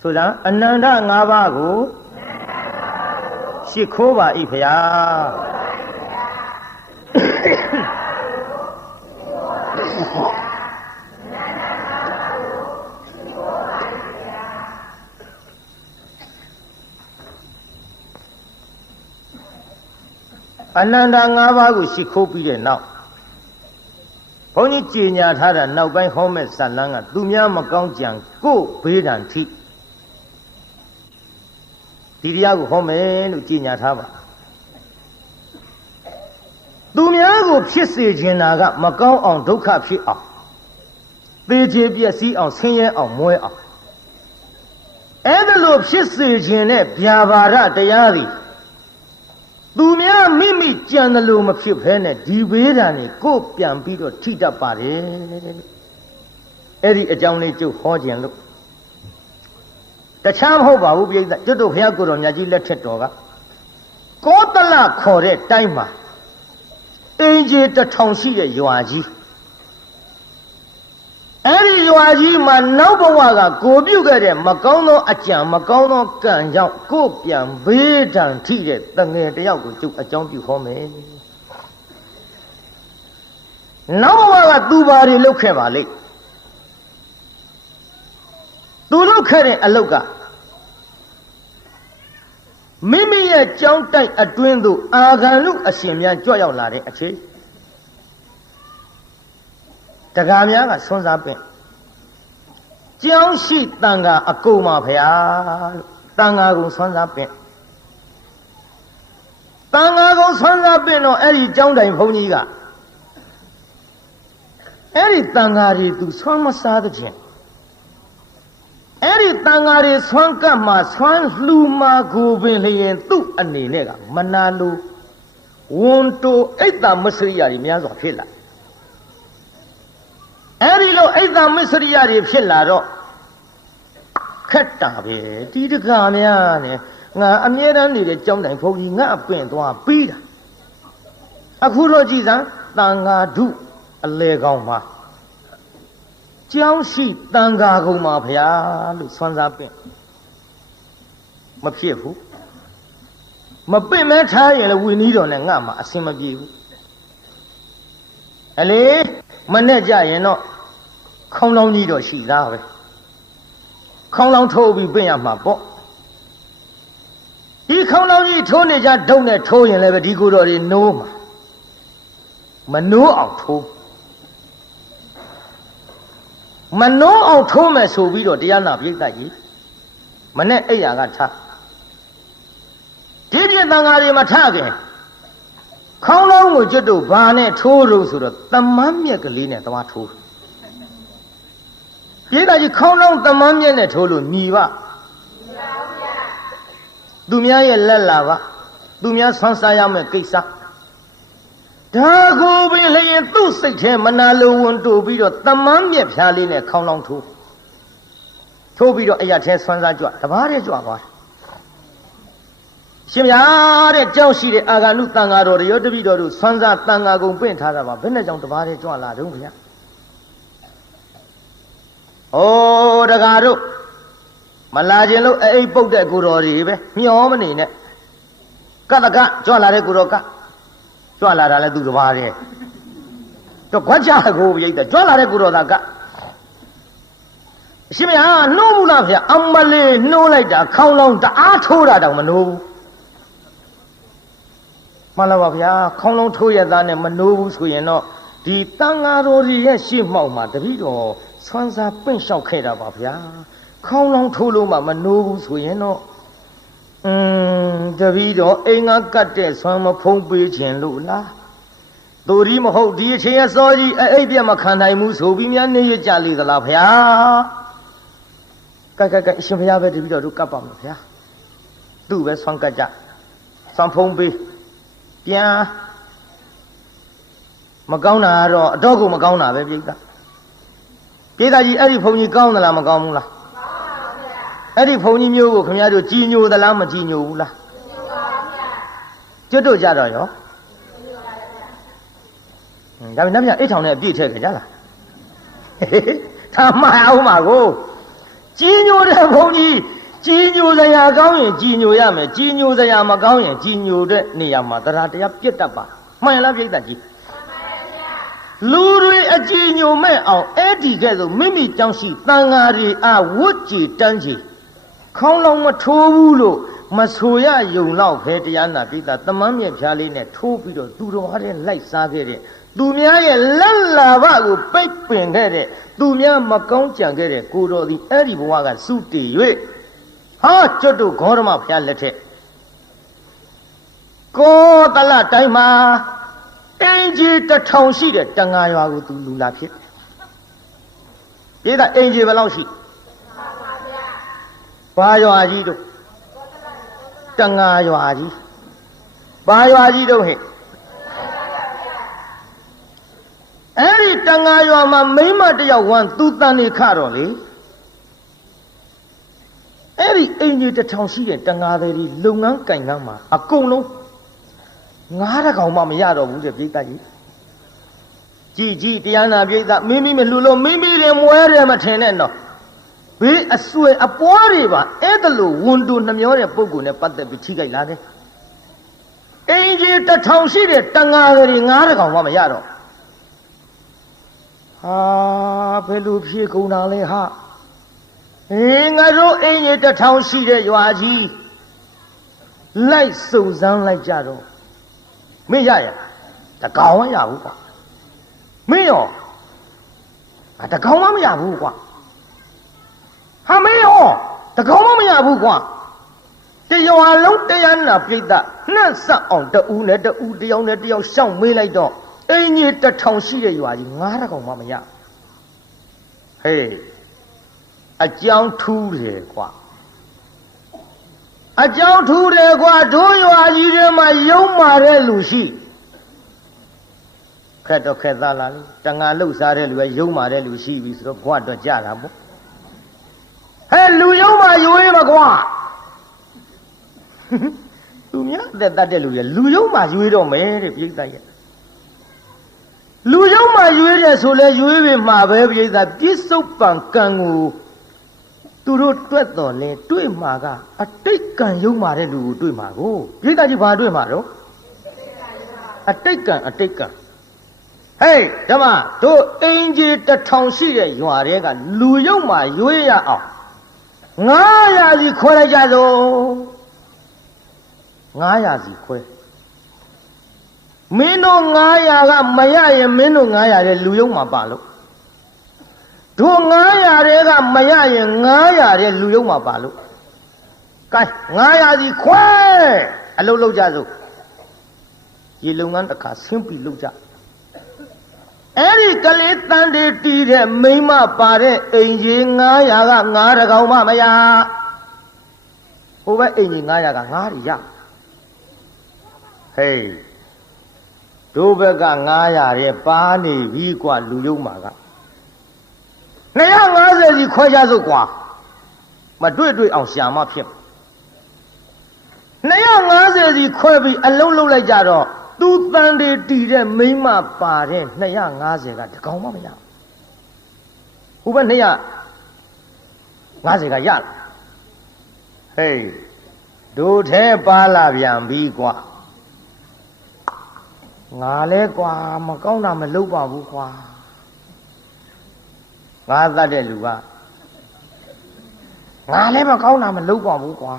ဆိုတော့အနန္တ၅ပါးကိုရှိခိုးပါ၏ဖျားအနန္တ၅ပါးကိုရှိခိုးပြီးတဲ့နောက်ဘုန်းကြီးကြေညာထားတာနောက်ပိုင်းဟောမဲ့ဇာတ်လမ်းကသူများမကောင်းကြံကိုဘေးဒဏ်ထိဒီတရားကိုဟောမယ်လို့ကြေညာထားပါသူများကိုဖြစ်စေခြင်းတာကမကောင်းအောင်ဒုက္ခဖြစ်အောင်သေချေပျက်စီးအောင်ဆင်းရဲအောင်မွဲအောင်အဲ့ဒါလို့ဖြစ်စေခြင်းနဲ့ဗျာပါဒတရားသည်သူများမိမိကြံတယ်လို့မဖြစ်ဘဲနဲ့ဒီဘေးဒဏ်ကိုပြန်ပြီးတော့ထိတတ်ပါတယ်အဲ့ဒီအကြောင်းလေးကျုပ်ဟောခြင်းလို့တခြားမဟုတ်ပါဘူးပြိဿကျွတ်တို့ဘုရားကိုယ်တော်မြတ်ကြီးလက်ထက်တော်ကကောသလခေါ်တဲ့တိုင်းမှာအင်ဂျီ1000ရှိတဲ့ရွာကြီးအဲ့ဒီရွာကြီးမှာနောက်ဘဝကကိုပြုတ်ခဲ့တဲ့မကောင်းသောအကြံမကောင်းသောကံကြောင့်ကိုပြန်ဘေးဒဏ်ထိတဲ့တငယ်တယောက်ကိုကျုပ်အကြောင်းပြုဟောမယ်နောက်ဘဝကသူဘာတွေလုပ်ခဲ့ပါလိမ့်သူလုပ်ခဲ့တဲ့အလုပ်ကမိမိရဲ့ကြောင်းတိုက်အတွင်းသို့အာဂန်လူအရှင်များကြွရောက်လာတဲ့အချိန်တကားများကဆွမ်းစားပင့်ကြောင်းရှိတန်ခါအကုန်ပါဗျာလို့တန်ခါကုန်ဆွမ်းစားပင့်တန်ခါကုန်ဆွမ်းစားပင့်တော့အဲ့ဒီကြောင်းတိုင်ဘုန်းကြီးကအဲ့ဒီတန်ခါတွေသူဆွမ်းမစားတဲ့ဖြင့်အဲ့ဒီတန်ဃာတွေဆွမ်းကပ်မှာဆွမ်းလှူမှာကိုပင်လျင်သူ့အနေနဲ့ကမနာလိုဝန်တိုအိတ်တမစ္စရိယတွေများစွာဖြစ်လာအဲ့ဒီလိုအိတ်တမစ္စရိယတွေဖြစ်လာတော့ခက်တာပဲဒီတကားများနဲ့ငါအမြဲတမ်းနေတဲ့ကြောင်းတိုင်ဘုန်းကြီးငါအပင့်သွားပြီးတာအခုတော့ကြည်စမ်းတန်ဃာဓုအလေကောင်မှာကြောင်းရှိတန်ခါကုန်ပါဗျာလို့ဆွမ်းစားပင့်မဖြစ်ဘူးမပင့်မဲထားရင်လည်းဝီနီးတော်နဲ့ငါမှအဆင်မပြေဘူးအလေမနဲ့ကြရင်တော့ခေါင်းလောင်းကြီးတော့ရှိသားပဲခေါင်းလောင်းထိုးပြီးပင့်ရမှာပေါ့ဒီခေါင်းလောင်းကြီးထိုးနေကြဒုံနဲ့ထိုးရင်လည်းပဲဒီကိုယ်တော်တွေနိုးမှာမနိုးအောင်ထိုးမနှောအောင်ထိုးမယ်ဆိုပြီးတော့တရားနာပြိဿကြီးမနဲ့အိယာကထားဒီပြည့်တန်ဃာတွေမထခင်ခေါင်းလုံးကိုကျွတ်တို့ဘာနဲ့ထိုးလို့ဆိုတော့တမန်းမြက်ကလေးနဲ့သွားထိုးပြိဿကြီးခေါင်းလုံးတမန်းမြက်နဲ့ထိုးလို့ညီပါသူများရဲ့လက်လာပါသူများဆွမ်းစားရမယ့်ကိစ္စဒါကိုပင်လျင်သူ့စိတ်ထဲမနာလိုဝန်တူပြီးတော့တမန်းမြက်ဖြားလေးနဲ့ခေါင်းလောင်းထိုးပြီးတော့အရာထဲဆွမ်းစားကြွတဘာတဲ့ကြွသွားရှင်ဗျာတဲ့ကြောက်ရှိတဲ့အာဂန္ဓုတန်ဃာတော်တွေရောတပိတော်တို့ဆွမ်းစားတန်ဃာကုံပင့်ထားတာပါဘယ်နဲ့ကြောင့်တဘာတဲ့ကြွလာတုံးဗျာဩတကားတို့မလာခြင်းလို့အိပ်ပုတ်တဲ့ကိုတော်တွေပဲမျောမနေနဲ့ကတကကြွလာတဲ့ကိုတော်ကကြွလာတာလဲသူတပါးတဲ့တော့ခွက်ချကိုပြိတ္တကြွလာတဲ့ကိုတော်သားကအရှင်မဟာနှိုးဘူးလားဗျအမလေးနှိုးလိုက်တာခေါင်းလောင်းတအားထိုးတာတောင်မနှိုးဘူးမှန်လားပါဗျာခေါင်းလောင်းထိုးရသားနဲ့မနှိုးဘူးဆိုရင်တော့ဒီတန်ဃာတော်ကြီးရဲ့ရှေ့မှောက်မှာတပည့်တော်ဆွမ်းစားပင့်လျှောက်ခဲ့တာပါဗျာခေါင်းလောင်းထိုးလို့မှမနှိုးဘူးဆိုရင်တော့တပည့်တော်အိမ်ကကတ်တဲ့ဆွမ်းမဖုံးပေးခြင်းလို့လားသူဒီမဟုတ်ဒီအချိန်အစောကြီးအိပ်ပြမခံနိုင်ဘူးဆိုပြီးများနေရကြလေသလားဗျာကဲအရှင်ဘုရားပဲတပည့်တော်တို့ကတ်ပါမယ်ဗျာသူ့ပဲဆွမ်းကတ်ကြဆွမ်းဖုံးပေးပြန်မကောင်းတာကတော့အတော့ကိုမကောင်းတာပဲပြိဿကြီးအဲ့ဒီဘုံကြီးကောင်းသလားမကောင်းဘူးလားအဲ့ဒီဘုံကြီးမျိုးကိုခင်ဗျားတို့ကြည်ညိုသလားမကြည်ညိုဘူးလားကျွတ်တို့ကြတော့ရောဒါပေမဲ့နတ်အိတ်ထောင်နဲ့အပြည့်ထည့်ကြလားဒါမှအောင်ပါကို ကြီးညိုတဲ့ဘုန်းကြီးကြီးညိုစရာကောင်းရင်ကြီးညိုရမယ်ကြီးညိုစရာမကောင်းရင်ကြီးညိုတဲ့နေရာမှာတရားတရားပြတ်တတ်ပါမှန်လားပြိတ္တကြီးလူတွေအကြည်ညိုမဲ့အောင်အဲ့ဒီကဲ့သို့မိမိကြောင့်ရှိတန်ဃာတွေအားဝတ်ကြည်တန်းကြည်ခေါင်းလုံးမထိုးဘူးလို့မဆိုရယုံတော့ပဲတရားနာပြိတ္တသမမ်းမြက်ဖြားလေးနဲ့ထိုးပြီးတော့သူတော်ဟာတဲ့လိုက်စားခဲ့တဲ့သူများရဲ့လက်လာဘကိုပိတ်ပင်ခဲ့တဲ့သူများမကောင်းကြံခဲ့တဲ့ကိုတော်သည်အဲ့ဒီဘဝကစုတည်၍ဟာကျွတ်တို့ဂေါရမဘုရားလက်ထက်ကောတလတိုင်းမှာအင်ကြီး1000ရှိတဲ့တန်ဃာရွာကိုသူလူလာဖြစ်ပြည်သားအင်ကြီးဘယ်လောက်ရှိဘာရွာကြီးတို့တန်ဃာရွာကြီးဘာရွာကြီးတို့ဟဲ့အဲ့ဒီတန်ဃာရွာမှာမိမတယောက်ဝမ်းသူတန်နေခတော့လေအဲ့ဒီအင်ကြီး1000ရှိတဲ့တန်ဃာတွေလုပ်ငန်းကင်ကန်းမှာအကုန်လုံး9ကောင်မှမရတော့ဘူးတဲ့ပြိတ္တကြီးကြည်တရားနာပြိတ္တမိမိမလှူလို့မိမိတွေမွဲတယ်မထင်နဲ့တော့ဘေးအဆွေအပွားတွေပါအဲ့ဒါလို့ဝန်တူနှမျောတဲ့ပုဂ္ဂိုလ်နဲ့ပတ်သက်ပြီးထိခိုက်လာတယ်အင်ကြီး1000ရှိတဲ့တန်ဃာတွေ9ကောင်မှမရတော့ဟာဘယ်လိုဖြေကုန်တာလဲဟာငါတို့အင်ကြီး1000ရှိတဲ့ရွာကြီးလိုက်စုံစမ်းလိုက်ကြတော့မင်းရရတကောင်မရဘူးကွာမင်းရောတကောင်မရဘူးကွာဟာမင်းရောတကောင်မရဘူးကွာတရွာလုံးတရားနာပြိတ္တနှက်ဆက်အောင်တူနဲ့တူတယောက်နဲ့တယောက်ရှောက်မေးလိုက်တော့အင်းကြီး1000ရှိတဲ့ရွာကြီး9ကောင်မှမရဟေးအကြောင်းထူးတယ်ကွာအကြောင်းထူးတယ်ကွာတို့ရွာကြီးထဲမှာယုံမာတဲ့လူရှိခက်တော့ခက်သားလားလေတန်ငါလှုပ်ရှားတဲ့လူကယုံမာတဲ့လူရှိပြီဆိုတော့ဘွားတော့ကြတာပေါ့ဟဲ့လူယုံမာရွေးမကွာသူများတက်တတ်တဲ့လူတွေလူယုံမာရွေးတော့မယ်တဲ့ပြိဿရဲ့လူယုံမာရွေးတယ်ဆိုလဲရွေးပြီမှာပဲပြိဿပြစ္ဆုတ်ပံကံကိုသူတို့တွက်တော်လဲတွေ့မှာကအတိတ်ကံယုံမာတဲ့လူကိုတွေ့မှာကိုပြိဿကြီးဘာတွေ့မှာတော့အတိတ်ကံဟေးဓမ္မတို့အင်ကြီး1000ရှိတဲ့ရွာတွေကလူယုံမာရွေးရအောင်900စီခွဲလိုက်ကြစို့900စီခွဲမင်းတို့900ကမရရင်မင်းတို့900တဲ့လူယုံမာပါလို့တို့900တွေကမရရင်900တဲ့လူယုံမာပါလို့ကဲ900စီခွဲအလုပ်လုပ်ကြစို့ရေလုပ်ငန်းတစ်ခါဆင်းပြီးလုပ်ကြအဲ့ဒီကလေးတန်တေတီးတဲ့မိမပါတဲ့အိမ်ကြီး900က9ကောင်မှမရဟိုဘက်အိမ်ကြီး900က9တွေရဟေးတို့ဘက်က900ရဲ့ပါနေပြီกว่าလူယုံမှာက250စီခွဲကြစို့กว่าမတွေ့အောင်ရှာမဖြစ်250စီခွဲပြီးအလုံးလုံးလိုက်ကြတော့သူတန်တေတီတဲ့မိမပါတဲ့250ကတကောင်မှမရဟိုဘက်250ကရဟေးတို့ထဲပါလာပြန်ပြီကွာငါလဲကွာမကောင်းတာမလုပ်ပါဘူးကွာငါသတ်တဲ့လူကငါလဲမကောင်းတာမလုပ်ပါဘူးကွာ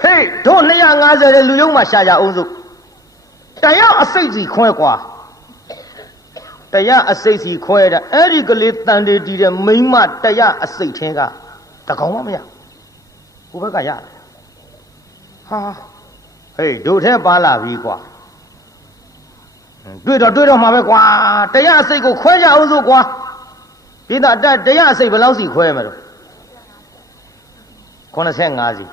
ဟေးတို့250တဲ့လူယုံမှရှာကြအောင်စို့တရားအစိတ်စီခွဲကွာတရားအစိတ်စီခွဲတာအဲ့ဒီကလေးတန်တေတီတဲ့မိန်းမတရားအစိတ်ထဲကတကောင်မှမရဟိုဘက်ကရဟာဟေးတို့ထဲပါလာပြီကွာတွေ့တော့မှာပဲကွာတရားအစိတ်ကိုခွဲကြအောင်စို့ကွာပြည်သားတရားအစိတ်ဘယ်လောက်စီခွဲမှာတော့85စီ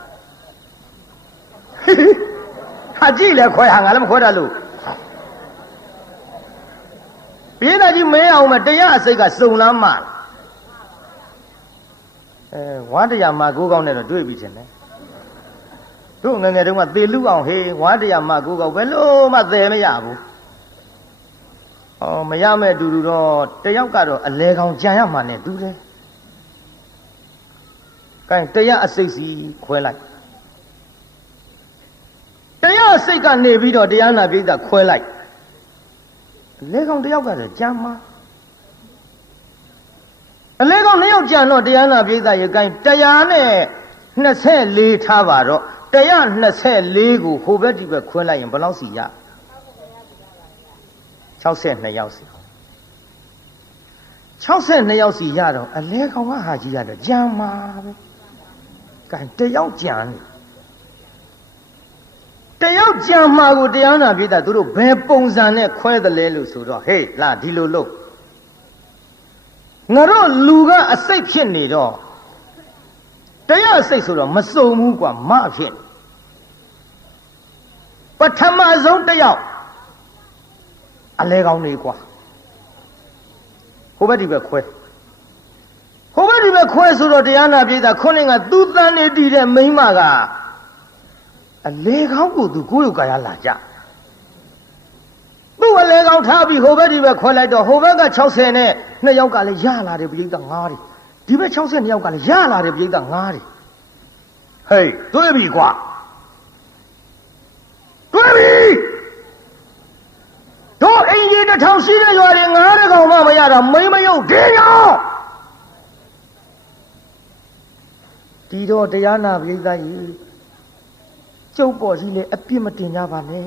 ဟာကြည့်လေခွဲဟာငါလည်းမခွဲတတ်လို့ပြည်သားကြီးမဲအောင်မတရားအစိတ်ကစုံလမ်းမှာဝါတရားမှာ9ကောင်နဲ့တော့တွေ့ပြီထင်တယ်တို့ငယ်ငယ်တုန်းကသေလူအောင်ဟေးဝါတရားမှာ9ကောင်ဘယ်လို့မှသေမရဘူးမရမဲ့တူတူတော့တယောက်ကတော့အလဲကောင်ကြံရမှာနဲ့တူတယ် ကဲတရားအစိတ်စီခွဲလိုက်တရားအစိတ်ကနေပြီးတော့တရားနာပိဋကခွဲလိုက်လေကောင်တယောက်ကလည်းကြမ်းမှာအလေကောင်နှစ်ယောက်ကြံတော့တရားနာပိဋကရေကိုင်း124ထားပါတော့124ကိုဟိုဘက်ဒီဘက်ခွဲလိုက်ရင်ဘယ်လောက်စီရ62ယောက်စီ62ယောက်စီရတော့အလဲကောင်ကဟာကြီးရတော့ကြံမှာပဲကဲတယောက်ကြံနေတယောက်ကြံမှာကိုတရားနာပိဋကသူတို့ဘယ်ပုံစံနဲ့ခွဲတယ်လဲလို့ဆိုတော့ဟေးလာဒီလိုလို့ငါတို့လူကအစိတ်ဖြစ်နေတော့တရားအစိတ်ဆိုတော့မစုံဘူးကွာမဖြစ်ပထမဆုံးတယောက်အလဲကောင်းနေကွာဟိုဘက်ဒီဘက်ခွဲဟိုဘက်ဒီဘက်ခွဲဆိုတော့တရားနာပိဋကခုနှစ်ကသူ့တန်နေတည်တဲ့မိန်းမကအလဲကောင်းကိုသူကိုယ်ရုပ်ကာယလာကြသူ့အလဲကောင်းထားပြီးဟိုဘက်ဒီဘက်ခွဲလိုက်တော့ဟိုဘက်က60နဲ့2ယောက်ကလည်းရလာတယ်ပိဋက9ဒီဘက်62ယောက်ကလည်းရလာတယ်ပိဋက9ဟေးတွေးပြီကွာတွေးပြီတို့အင်ကြီး1000ရှိတဲ့ရွာတွေ9တဲ့ကောင်မှမရတော့မိမယုတ်ဒင်းရောဒီတော့တရားနာပိဋကကြီးကျုပ်ပေါ်ကြီးလေအပြစ်မတင်ကြပါနဲ့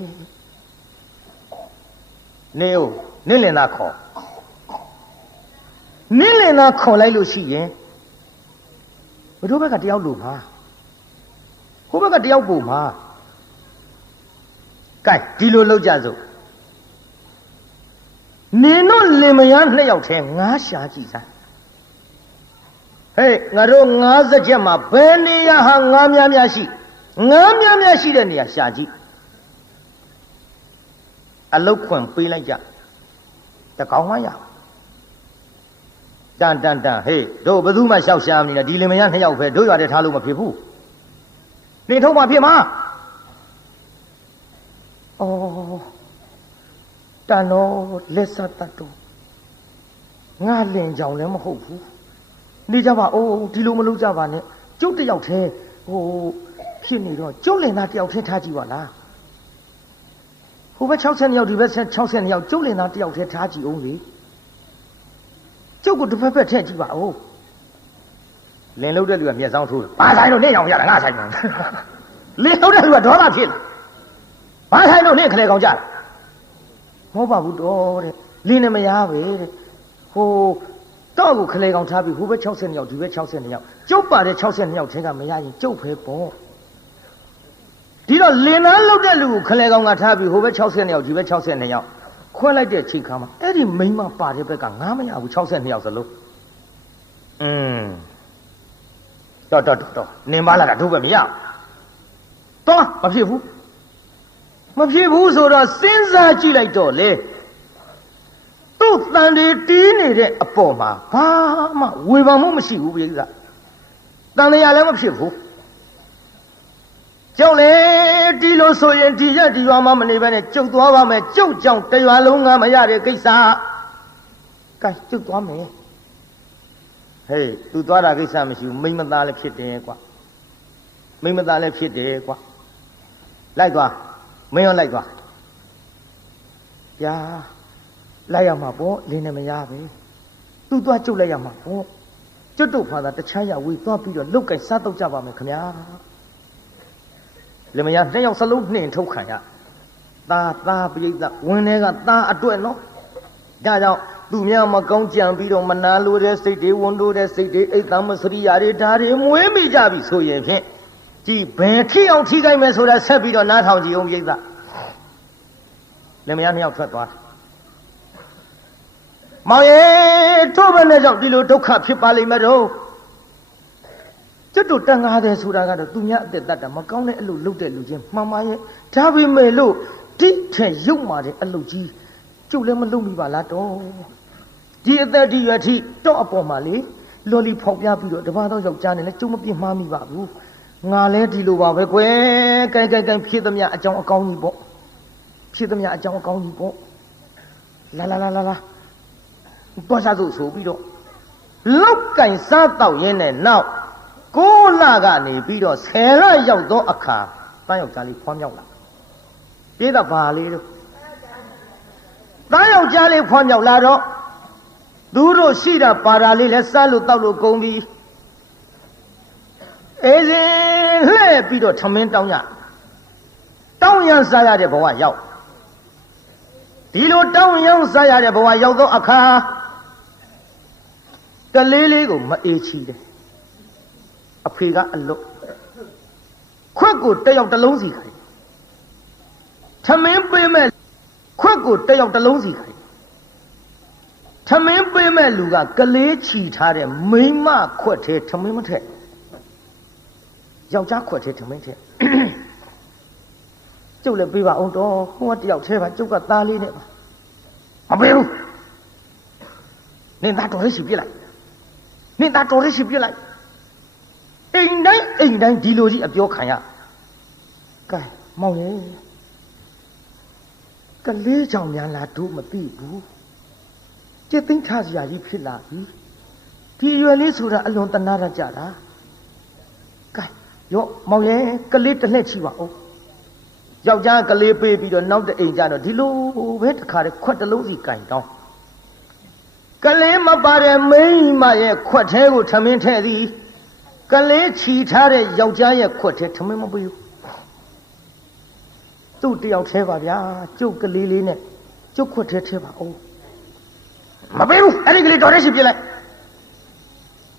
နေဦးနင်းလင်သားခေါ်နင်းလင်သားခေါ်လိုက်လို့ရှိရင်ဘယ်တို့ဘက်ကတယောက်လို့မှာဟိုဘက်ကတယောက်ပုံမှာကဲဒီလိုလောက်ကြစို့နင်တို့လင်မယား2ယောက်ထဲငါးရှာကြည့်စမ်းဟေးငါတို့50ချက်မှာဘယ်နေရာဟာငါးများရှိငါးများရှိတဲ့နေရာရှာကြည့်အလုတ်ခွင်ပေးလိုက်ကြတကောင်မှရတန်ဟေးတို့ဘယ်သူမှရှောက်ရှာမနေနဲ့ဒီလင်မယား2ယောက်ပဲတို့ရွာတဲ့ထားလို့မဖြစ်ဘူးနေထုံးမှဖြစ်မှာအော်တန်တော့လက်ဆက်တတ်တော့ငါလင်ကြောင်လည်းမဟုတ်ဘူးနေကြပါအိုးဒီလိုမလုပ်ကြပါနဲ့ကျုပ်တယောက်ထဲဟိုဖြစ်နေတော့ကျုပ်လင်သားတယောက်ထဲထားကြည့်ပါလားဟိုဘက်60ယောက်ဒီဘက်60ယောက်ကျုပ်လင်သားတယောက်ထဲထားကြည့်အောင်လေကျုပ်ကိုတစ်ဖက်ဖက်ထည့်ကြည့်ပါဦးလင်လုံးတဲ့လူကမျက်စောင်းထိုးဘာဆိုင်လို့နေအောင်ရတာငါဆိုင်မှာလင်လုံးတဲ့လူကဒေါသဖြစ်လာဘာဆိုင်လို့နေခလေကောင်ကြမဟုတ်ပါဘူးတော့တဲ့လင်းနေမရပဲတဲ့ဟိုတော့ကိုခလေကောင်ထားပြီးဟိုဘက်60ယောက်ဒီဘက်60ယောက်ကျုပ်ပါတဲ့60ယောက်ထဲကမရရင်ကျုပ်ပဲပေါ့ဒီတော့လင်သားလောက်တဲ့လူကိုခလေကောင်ကထားပြီးဟိုဘက်60ယောက်ဒီဘက်60ယောက်ခွဲလိုက်တဲ့ချိန်ခါမှာအဲ့ဒီမိန်းမပါတဲ့ဘက်ကငါမရဘူး62ယောက်စလုံးတော့နင်ပါလာတာတို့ပဲမရတော့မဖြစ်ဘူးဆိုတော့စဉ်းစားကြည့်လိုက်တော့လေသူ့တန်တွေတီးနေတဲ့အပေါ်မှာဘာမှဝေဖန်မှုမရှိဘူးပြည်သားတန်တရားလည်းမဖြစ်ဘူးကျောင်းလေဒီလိုဆိုရင်ဒီရက်ဒီရွာမှမနေဘဲနဲ့ကျုပ်သွားပါမယ်ကျုပ်ကြောင့်တရွာလုံးငါမရတဲ့ကိစ္စကဲကျုပ်သွားမယ်ဟေးသူသွားတာကိစ္စမရှိဘူးမိမသားလည်းဖြစ်တယ်ကွာလိုက်သွားမင်းရောလိုက်သွားဗျာလိုက်ရမှာပေါ့လင်းနေမရပဲသူသွားကျုပ်လိုက်ရမှာပေါ့ကျွတ်တို့ဖာသာတခြားရဝေးသွားပြီးတော့လုတ်ကင်စားတော့ကြပါမယ်ခင်ဗျာလင်မယား2ယောက်စလုံးနှင်ထုတ်ခံရသားပိဋကဝင်တွေကသားအတွက်နော်ဒါကြောင့်သူများမကောင်းကြံပြီးတော့မနာလိုတဲ့စိတ်တွေဝန်တိုးတဲ့စိတ်တွေအိတ်သမစရိယာတွေဒါတွေမွေးမိကြပြီဆိုရင်ဖြင့်ကြည်ဘယ်ထိအောင်ထိခိုက်မယ်ဆိုတာဆက်ပြီးတော့နားထောင်ကြည့်အောင်ပိဋကလင်မယား2ယောက်ထွက်သွားမောင်ရဲ့တို့ဘယ်နဲ့ကြောင့်ဒီလိုဒုက္ခဖြစ်ပါလိမ့်မယ်တော့ကျွတ်တို့တန်ငါးတယ်ဆိုတာကတော့သူများအသက်တတ်တာမကောင်းတဲ့အလုပ်လုပ်တဲ့လူချင်းမှန်ပါရဲ့ဒါပေမဲ့လို့တိထဲရုပ်မာတဲ့အလုပ်ကြီးကျုပ်လည်းမလုပ်မိပါလားတော့ဒီအသက်ဒီရွယ်ထိတော့အပေါ်မှာလေလော်လီဖောက်ပြပြီးတော့တပါးတော့ယောက်ျားနဲ့လည်းကျုပ်မပြစ်မှားမိပါဘူးငါလည်းဒီလိုပါပဲကွယ်ကဲဖြစ်သမျှအကြောင်းအကောင်းကြီးပေါ့လာတော့စားစို့ဆိုပြီးတော့လောက်ကင်စားတော့ရင်းနဲ့နောက် ကိုလာကနေပြီးတော့ဆယ်လရောက်သောအခါတန်းယောက်ျားလေးဖွားမြောက်လာပြေးတော့ဘာလေးတို့တန်းယောက်ျားလေးဖွားမြောက်လာတော့သူတို့ရှိတာပါတာလေးလဲစားလို့တောက်လို့ကုန်ပြီအေးစဉ်လှဲ့ပြီးတော့ထမင်းတောင်းရစားရတဲ့ဘဝရောက်ဒီလိုတောင်းရမ်းစားရတဲ့ဘဝရောက်သောအခါကလေးလေးကိုမအေးချီတယ်အဖေကအလွတ်ခွက်ကိုတက်ရောက်တစ်လုံးစီခိုင်းထမင်းပေးမဲ့ခွက်ကိုတက်ရောက်တစ်လုံးစီခိုင်းထမင်းပေးမဲ့လူကကလေးချီထားတဲ့မိန်းမခွက်ထဲထမင်းမထက်ယောက်ျားခွက်ထဲထမင်းထက်ကျုပ်လည်းပေးပါအောင်တော့ဟိုကတယောက်ထဲပါကျုပ်ကသားလေးနဲ့ပါမပေးဘူးနင်သားတော်လေးရှိပြစ်လိုက်နင်သားတော်လေးရှိပြစ်လိုက်အိမ်တိုင်းဒီလိုကြီးအပြောခံရကဲမောင်ရဲ့ကလေးကြောင့်များလားတို့မသိဘူးจิตသိမ်းထားစရာကြီးဖြစ်လာပြီဒီရွယ်လေးဆိုတာအလွန်တနာရကြတာကဲရောမောင်ရဲ့ကလေးတစ်နှစ်ချီပါဦးယောက်ျားကလေးပေးပြီးတော့နောက်တဲ့အိမ်ကျတော့ဒီလိုပဲတခါတည်းခွက်တစ်လုံးစီကင်တောင်းကလေးမပါတဲ့မိန်းမရဲ့ခွက်သေးကိုထမင်းထဲသည်ကလေးချီထားတဲ့ယောက်ျားရဲ့ခွက်သေးထမင်းမပေးဘူးသူ့တယောက်သေးပါဗျာကျုပ်ကလေးလေးနဲ့ကျုပ်ခွက်သေးထဲပါအောင်မပေးဘူးအဲ့ဒီကလေးတော်တဲ့ရှိပြလိုက်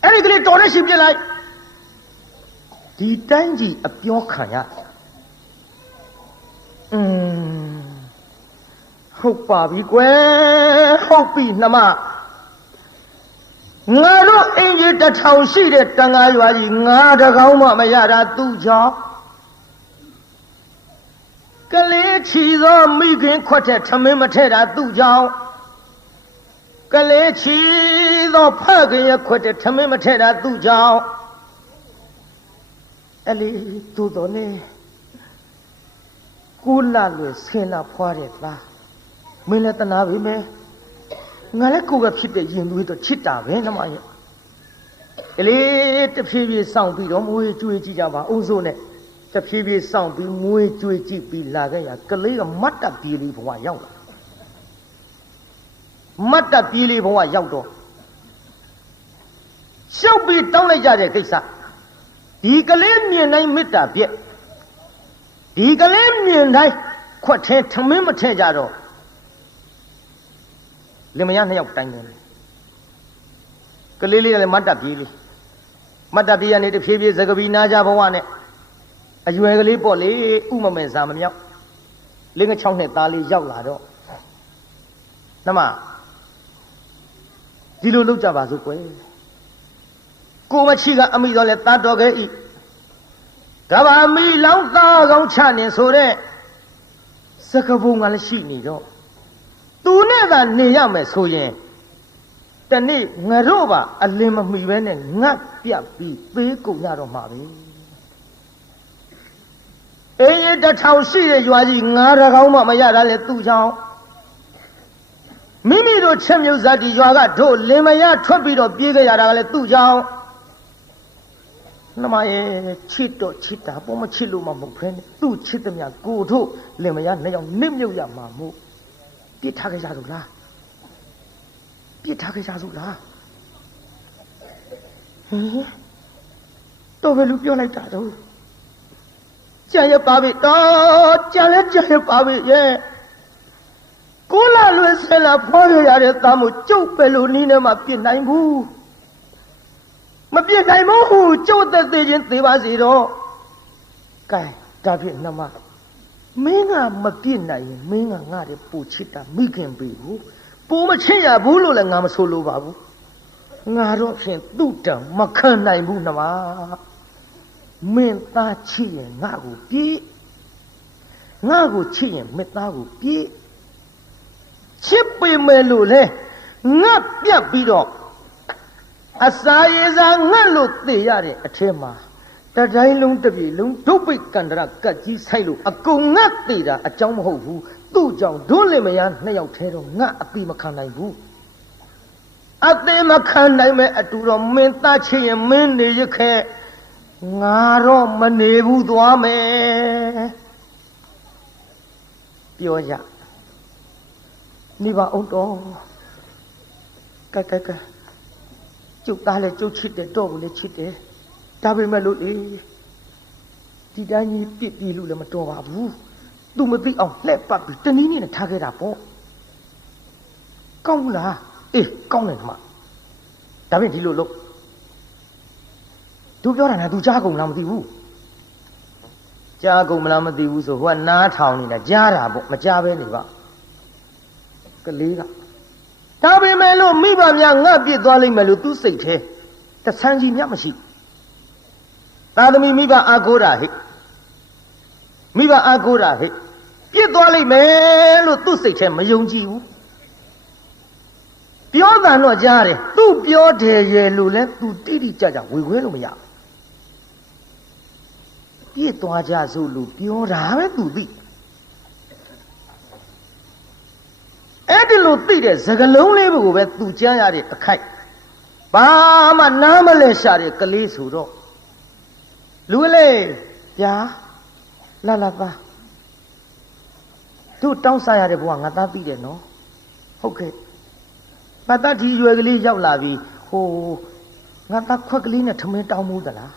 အဲ့ဒီကလေးတော်တဲ့ရှိပြလိုက်ဒီတိုင်းကြီးအပြောခံရဟုတ်ပါပြီကွယ်ဟုတ်ပြီနှမငါတို့အင်ကြီးတစ်ထောင်ရှိတဲ့တန်ဃာရွာကြီးငါတကောင်းမှမရတာသူ့ကြောင့်ကလေးချီသောမိခင်ခွက်တဲ့ထမင်းမထဲတာသူ့ကြောင့်ကလေးချီသောဖခင်ရဲ့ခွက်တဲ့ထမင်းမထဲတာသူ့ကြောင့်အဲ့လေသူ့တော်နေကိုလာလွယ်ဆင်းလာဖွားတဲ့သားမင်းလည်းတနာပြီမယ်ငါလည်းကိုယ်ကဖြစ်တဲ့ရင်သွေးတော့ချစ်တာပဲနှမရဲ့ကလေးတဖြည်းဖြည်းစောင့်ပြီးတော့မွေးကြွေးကြည့်ကြပါအောင်စိုးနဲ့တဖြည်းဖြည်းစောင့်ပြီးမွေးကြွေးကြည့်ပြီးလာခဲ့ရကလေးကမတ်တပ်ပြေးလေးဘဝရောက်လာမတ်တပ်ပြေးလေးဘဝရောက်တော့ရှောက်ပြီးတောင်းလိုက်ကြတဲ့ကိစ္စဒီကလေးမြင်တိုင်းမေတ္တာပြည့်ဒီကလေးမြင်တိုင်းခွက်ထဲထမင်းမထဲကြတော့လင်မယားနှစ်ယောက်တိုင်းတယ်ကလေးလေးလည်းမတ်တပ်ပြေးလေးမတ်တပ်ပြေးရနေတဖြည်းဖြည်းသကပီနာကြဘဝနဲ့အရွယ်ကလေးပေါ့လေဥမမဲ့စာမမြောက်လင်းက6နှစ်သားလေးရောက်လာတော့နှမဒီလိုလုပ်ကြပါစို့ကွယ်ကိုမချီကအမိတော်လဲသားတော်ခဲ့ဤကဘာမီလောင်းသားကောင်းချနေဆိုတဲ့စကပုံကလည်းရှိနေတော့သူနဲ့သာနေရမယ်ဆိုရင်တနေ့ငါတို့ပါအလင်းမမီပဲနဲ့ငတ်ပြတ်ပြီးပေးကုန်ရတော့မှာပဲအေးရတစ်ထောင်ရှိတဲ့ရွာကြီးငါးတကောင်းမှမရတာလေသူ့ကြောင့်မိမိတို့ချက်မြုပ်စားဒီရွာကတို့လင်မယားထွက်ပြီးတော့ပြေးခဲ့ရတာကလည်းသူ့ကြောင့်နှမရဲ့ချစ်တော့ချစ်တာပေါ်မချစ်လို့မှမဟုတ်ဖ ೇನೆ သူ့ချစ်သမျှကိုတို့လင်မယားနှစ်ယောက်နစ်မြုပ်ရမှာမို့ပြစ်ထားခဲ့ကြလို့လားပြစ်ထားခဲ့ကြလို့လားဟင်တော့ဘယ်လိုပြောလိုက်တာတော့ကြံရပါပြီတော့ကြံလဲကြံရပါပြီရဲ့ကိုလာလွယ်ဆဲလာဖွားရရတဲ့သားမို့ကျုပ်ပဲလို့နီးနေမှပြစ်နိုင်ဘူးမပြစ်နိုင်ဘူးကျုပ်သက်သေးချင်းသေးပါစေတော့ကဲဒါဖြင့်နှမမင်းကမပြစ်နိုင်ရင်မင်းကငါ့ရဲ့ပူချစ်တာမိခင်ပြီဘူးပူမချစ်ရဘူးလို့လည်းငါမဆိုလိုပါဘူးငါတော့ဖြင့်သူ့တံမခံနိုင်ဘူးနှမမင်းသားချစ်ရင်ငါ့ကိုပြေးငါ့ကိုချစ်ရင်မင်းသားကိုပြေးချစ်ပေမဲ့လို့လေငါပြတ်ပြီးတော့အစာရေစာငတ်လို့သိရတဲ့အထဲမှာတတိုင်းလုံးတစ်ပြေလုံးဒုပိတ်ကန္တရကတ်ကြီးဆိုင်လို့အကုန်ငတ်သိတာအကြောင်းမဟုတ်ဘူးသူ့ကြောင့်ဒုလင်မယားနှစ်ယောက်ထဲတော့ငတ်အတိမခံနိုင်ဘူးအသေးမခံနိုင်မဲ့အတူတော့မင်းသားချစ်ရင်မင်းနေရခဲ့ ငါတော့မနေဘူးသွားမယ်ပြောရနေပါအောင်တော့ကဲကျုပ်သားလည်းကျုပ်ချစ်တယ်တော့ကိုလည်းချစ်တယ်ဒါပေမဲ့လို့ဒီတိုင်းကြီးပြစ်ပြီးလို့လည်းမတော်ပါဘူးသူမသိအောင်လှည့်ပတ်ပြီးတနည်းနည်းနဲ့ထားခဲ့တာပေါ့ကောင်းလားအေးကောင်းတယ်ခမဒါဖြင့်ဒီလိုလို့သူပြောတာနဲ့သူကြားကုန်လားမသိဘူးကြားကုန်မလားမသိဘူးဆိုဟိုကနားထောင်နေတာကြားတာပေါ့မကြားပဲနေပါကလေးကဒါပေမဲ့လို့မိဘများငါပြစ်သွားလိမ့်မယ်လို့သူစိတ်ထဲတဆန်းကြီးမြတ်မရှိသာသမီမိဘအာကိုးတာဟိမိဘအာကိုးတာဟိပြစ်သွားလိမ့်မယ်လို့သူစိတ်ထဲမယုံကြည်ဘူးပြောတာတော့ကြားတယ်သူပြောတယ်ရဲ့လို့လဲသူတိတိကျကျဝေခွဲလို့မရပြစ်သွားကြစို့လို့ပြောတာပဲသူသိအဲ့ဒီလိုသိတဲ့စကလုံးလေးကိုပဲသူကြားရတဲ့အခိုက်ဘာမှနားမလဲရှာတဲ့ကလေးဆိုတော့လူလေးညာလာပါတို့တောင်းစားရတဲ့ဘဝငါသားသိတယ်နော်ဟုတ်ကဲ့ငါသားဒီရွယ်ကလေးရောက်လာပြီဟိုငါသားခွက်ကလေးနဲ့ထမင်းတောင်းမှုသလား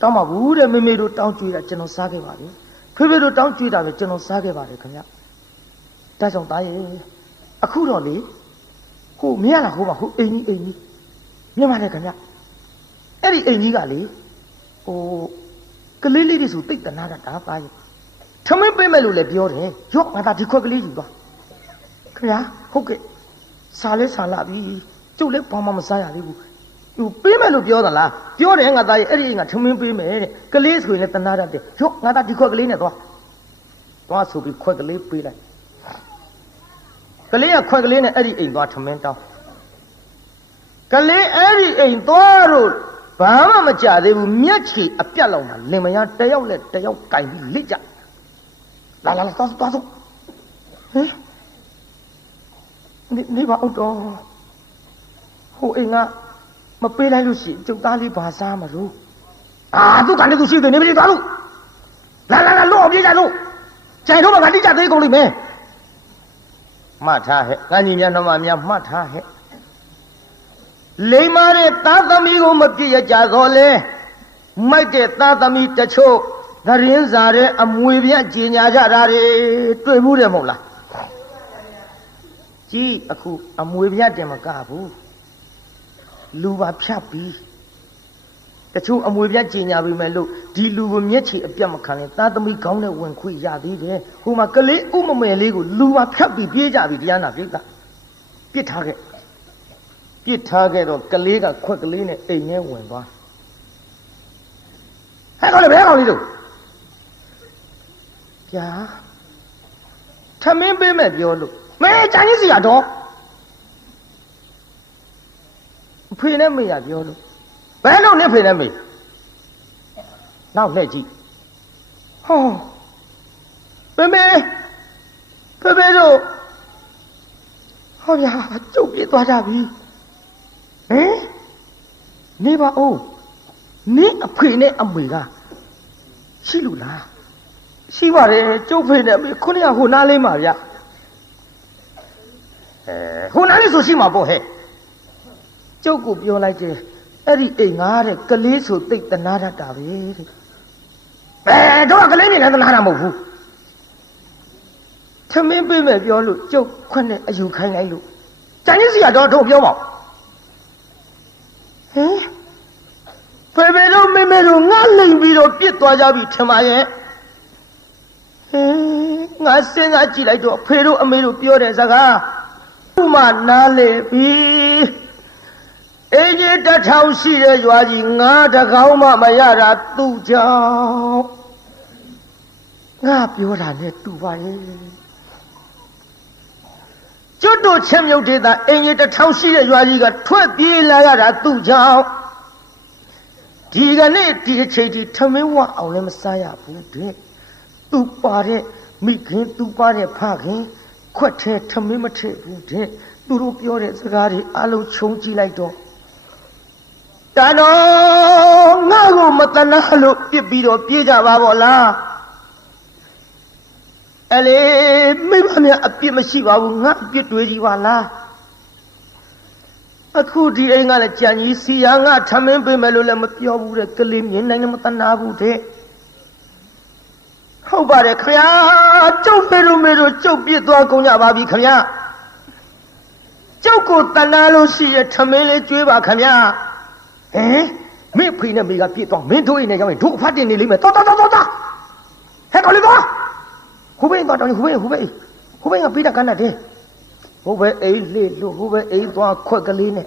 တောင်းပါဘူးတဲ့မေမေတို့တောင်းကြွေးတာကျွန်တော်စားခဲ့ပါပြီဖေဖေတို့တောင်းကြွေးတာပဲကျွန်တော်စားခဲ့ပါတယ်ခင်ဗျဒါကြောင့်သားရဲ့အခုတော့လေဟိုမရလားဟိုပါဟိုအိမ်ကြီးမြင်ပါလေခင်ဗျအဲ့ဒီအိမ်ကြီးကလေဟိုကလေးလေးတွေဆိုတိတ်တနာတာဒါသားရဲ့ထမင်းပေးမယ်လို့လည်းပြောတယ်ရော့ငါသားဒီခွက်ကလေးယူသွားခင်ဗျဟုတ်ကဲ့စားလဲစားလာပြီကျုပ်လည်းဘာမှမစားရသေးဘူးသူပေးမယ်လို့ပြောသလားပြောတယ်ငါသားရဲ့အဲ့ဒီအိမ်ကထမင်းပေးမယ်တဲ့ကလေးဆိုရင်လည်းတနာတတ်တယ်ရော့ငါသားဒီခွက်ကလေးနဲ့သွားဆိုပြီးခွက်ကလေးပေးလိုက်ကလေးကခွက်ကလေးနဲ့အဲ့ဒီအိမ်သွားထမင်းတောင်းကလေးအဲ့ဒီအိမ်သွားတော့ဘာမှမကြသေးဘူးမျက်ခြေအပြတ်လောက်မှလင်မယားတယောက်နဲ့တယောက်ကင်ပြီးလိကြလာသွားစို့ဟင်နေပါဦးတော့ဟိုအိမ်ကမပေးလိုက်လို့ရှိရင်ကျုပ်သားလေးဘာစားမလို့သူကလည်းသူရှိတယ်နေမလို့သွားလို့လာလို့အောင်ပြေးကြလို့ကြိုင်တော့မှငါတိကျသေးကုန်လိမ့်မယ်မှတ်ထားဟဲ့ငါညီများနှမများမှတ်ထားဟဲ့လိမ္မာတဲ့သားသမီးကိုမပြည့်ရကြတော့လေမိုက်တဲ့သားသမီးတချို့သတင်းစာတဲ့အမွေပြကြေညာကြတာတွေတွေ့ဘူးတယ်မဟုတ်လားကြည်အခုအမွေပြတင်မကဘူးလူပါဖြတ်ပြီးတချို့အမွေပြကြေညာပြီးမယ်လို့ဒီလူကိုမျက်ခြေအပြတ်မခံရင်သားသမီးကောင်းတဲ့ဝင်ခွေရသေးတယ်ဟိုမှာကလေးဥမမယ်လေးကိုလူပါဖြတ်ပြီးပြေးကြပြီတရားနာပြိတ္တာပြစ်ထားခဲ့တော့ကလေးကခွက်ကလေးနဲ့အိမ်ထဲဝင်သွားဟဲ့ကောင်လေးဘယ်ကောင်လေးတို့ဗျာထမင်းပေးမဲ့ပြောလို့မဲကြိုင်းကြီးစီရတော့ဖေနဲ့မေရပြောလို့ဘယ်လို့နဲ့ဖေနဲ့မေနောက်လှည့်ကြည့်ဟောဖေတို့ဟောဗျာကျုပ်ပြေးသွားကြပြီဟင်နေပါဦးနင်းအဖေနဲ့အမေကရှိလို့လားရှိပါတယ်ကျုပ်ဖေနဲ့အမေခုနကဟိုနားလေးမှာဗျဟိုနားလေးဆိုရှိမှာပေါ့ဟဲ့ကျုပ်ကိုပြောလိုက်တယ်အဲ့ဒီအိမ်ငါတဲ့ကလေးဆိုတိတ်တနာတတ်တာပဲတဲ့တော့ကလေးနေလည်းတနာတာမဟုတ်ဘူးထမင်းပေးမယ်ပြောလို့ကျုပ်ခွနဲ့အယူခိုင်းလိုက်လို့ကျန်ရစီကတော့တို့ပြောပါဟင်ဖေတို့မေတို့ငါလိမ်ပြီးတော့ပြစ်သွားကြပြီထင်ပါရဲ့ငါစဉ်းစားကြည့်လိုက်တော့ဖေတို့အမေတို့ပြောတဲ့စကားဥမနားလေပြီအေးကြီးတထောင်ရှိတဲ့ရွာကြီးငါတကောင်းမှမရတာသူ့ကြောင့်ငါပြောတာနဲ့တူပါရဲ့ကျွတ်တို့ချင်းမြုပ်ဒေသအင်ကြီးတထောင်ရှိတဲ့ရွာကြီးကထွက်ပြေးလာရတာသူ့ကြောင့်ဒီကနေ့ဒီအချိန်ထိထမင်းဝအောင်လည်းမစားရဘူးတဲ့သူပါတဲ့မိခင်သူပါတဲ့ဖခင်ခွက်ထဲထမင်းမထည့်ဘူးတဲ့သူတို့ပြောတဲ့စကားတွေအလုံးခြုံကြည့်လိုက်တော့တတော် ငါ့ကိုမတနာလို့ပြစ်ပြီးတော့ပြေးကြပါဗောလားအဲ့လေမိဘများအပြစ်မရှိပါဘူးငါအပြစ်တွေးကြည့်ပါလားအခုဒီအိမ်ကလည်းကြံကြီးစီယာငါထမင်းပေးမယ်လို့လည်းမပြောဘူးတဲ့ကလေးမြင်နိုင်လည်းမတနာဘူးတဲ့ဟုတ်ပါတယ်ခင်ဗျာကျုပ်ဖေတို့မေတို့ကျုပ်ပြစ်သွားကုန်ကြပါပြီခင်ဗျာကျုပ်ကိုတနာလို့ရှိရထမင်းလေးကျွေးပါခင်ဗျာဟင်မင်းဖေနဲ့မေကပြစ်သွားမင်းတို့အိမ်နဲ့ရောက်ရင်တို့အဖတ်တင်နေလိမ့်မယ်တော်ဟဲ့တော်လေးသွားဟိုဘင်းသွားတော်ဟိုဘင်းကပြီးတာကန်းတဲ့ဟိုဘဲအိမ်လေးလို့ဟိုဘဲအိမ်သွားခွက်ကလေးနဲ့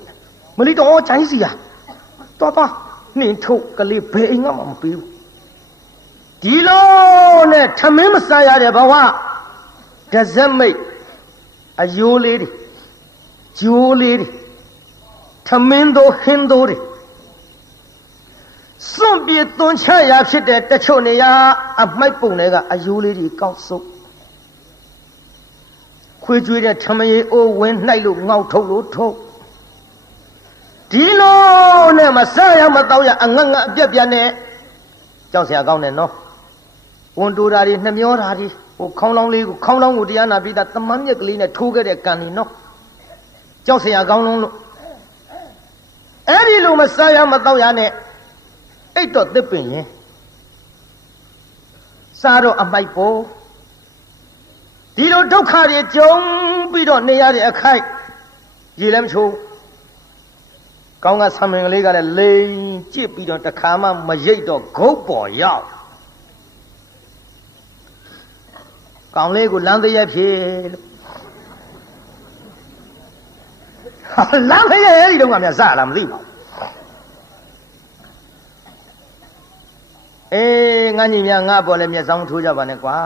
မလီတော်ချိုင်းစီရတော်နှင်းထုတ်ကလေးဘယ်အိမ်ကမှမပေးဘူးဒီလိုနဲ့ထမင်းမစားရတဲ့ဘဝဒဇက်မိတ်အယိုးလေးတွေဂျိုးလေးတွေထမင်းတို့ဟင်းတို့တွေစွန့်ပြေသွန်ချရာဖြစ်တဲ့တချို့နေရာအမိုက်ပုံတွေကအယိုးလေးတွေကောက်စုပ်ခွေးကျွေးတဲ့ထမရေအိုးဝင်းနှိုက်လို့ငေါက်ထုတ်လို့ထုတ်ဒီလိုနဲ့မစားရမတော့ရအငတ်ငတ်အပြက်ပြက်နဲ့ကြောက်စရာကောင်းတယ်နော်ဝန်တိုးတာတွေနှမျောတာတွေဟိုခေါင်းလောင်းလေးကိုခေါင်းလောင်းကိုတရားနာပြီးသားတမန်မြက်ကလေးနဲ့ထိုးခဲ့တဲ့ကံတွေနော်ကြောက်စရာကောင်းလုံးလို့အဲ့ဒီလိုမစားရမတော့ရနဲ့အိတ်တော့သစ်ပင်ရင်စားတော့အမိုက်ပေါ်ဒီလိုဒုက္ခတွေကြုံပြီးတော့နေရတဲ့အခိုက်ရေလည်းမချိုးကောင်းကဆံမင်ကလေးကလည်းလိန်ကြည့်ပြီးတော့တခါမှမရိတ်တော့ဂုတ်ပေါ်ရောက်ကောင်းလေးကိုလမ်းတရက်ဖြစ်လို့လမ်းတရက်အဲ့ဒီတော့ကများစလာမသိပါဘူးအေးငါညီများငါပေါ်လဲမျက်စောင်းထိုးကြပါနဲ့ကွာ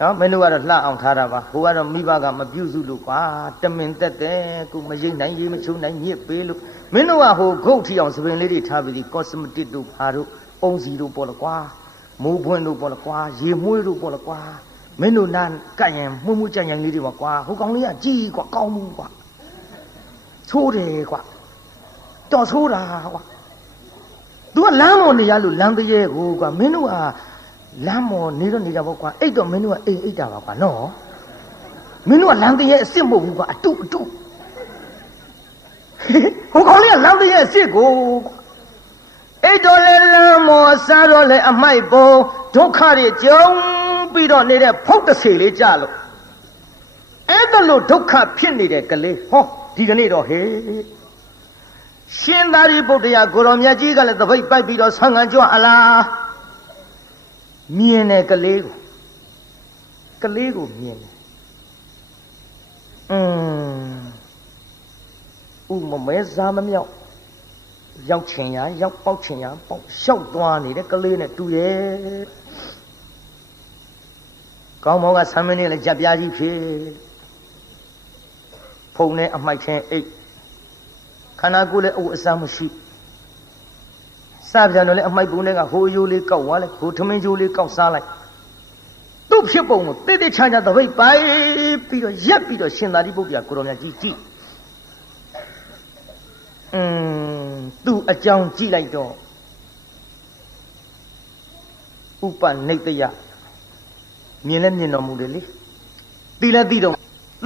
နော်မင်းတို့ကတော့လှအောင်ထားတာပါဟိုကတော့မိဘကမပြုစုလို့ကွာတမင်တက်တယ်ကိုမရိတ်နိုင်ရေးမချုံနိုင်ညစ်ပေးလို့မင်းတို့ကဟိုဂုတ်ထီအောင်စပင်လေးတွေထားပြီးကောစမတစ်တို့ဘာတို့အုံစီတို့ပေါ်လကွာမိုးပွင့်တို့ပေါ်လကွာရေမွှေးတို့ပေါ်လကွာမင်းတို့နာကတ်ရင်မှုကြံကြံလေးတွေပါကွာဟိုကောင်လေးကကြီးကွာကောင်းမှုကွာချိုးတယ်ကွာတော်ဆိုးတာကွာသူကလမ်းမော်နေရလို့လမ်းတရေကိုကွာမင်းတို့ကလမ်းမော်နေတော့နေကြပေါ့ကွာအိတ်တော့မင်းတို့ကအိတ်တာပါကွာနော်မင်းတို့ကလမ်းတရေအစ်စ်မဟုတ်ဘူးကွာအတုဟိုကောင်လေးကလမ်းတရေအစ်စ်ကိုအိတ်တော်လေလမ်းမော်စားတော့လေအမိုက်ပေါ်ဒုက္ခတွေကြုံပြီးတော့နေတဲ့ဖုတ်တဆေလေးကြလို့အဲ့ဒါလို့ဒုက္ခဖြစ်နေတဲ့ကလေးဟောဒီကနေ့တော့ဟေးရှင်သာရိပုတ္တရာကိုရောမြတ်ကြီးကလည်းတပိတ်ပိုက်ပြီးတော့ဆံငံကြွအလားမြင်တယ်ကလေးကိုမြင်တယ်ဥမမဲစားမမြောက်ရောက်ချင်ရရောက်ပေါက်ချင်ရပေါက်လျှောက်သွားနေတဲ့ကလေးနဲ့တူရဲ့ကောင်းမောကဆမ်းမင်းနဲ့လည်းကြက်ပြားကြီးဖြစ်ဖုံနဲ့အမိုက်ထင်းအိတ်ခန္ဓာကိုယ်လည်းအဝတ်အစားမရှိစပြန်တော့လည်းအမိုက်ပုံတွေကဟိုရိုးလေးကောက်သွားလိုက်ဟိုထမင်းရိုးလေးကောက်စားလိုက်သူ့ဖြစ်ပုံကိုတိတိချာချာသပိတ်ပိုက်ပြီးတော့ရက်ပြီးတော့ရှင်သာရိပုတ္တရာကိုရောမြတ်ကြီးကြည့်သူ့အကြောင်းကြည့်လိုက်တော့ဥပနိတ္တယမြင်လဲမြင်တော်မူတယ်လေသိလဲသိတော့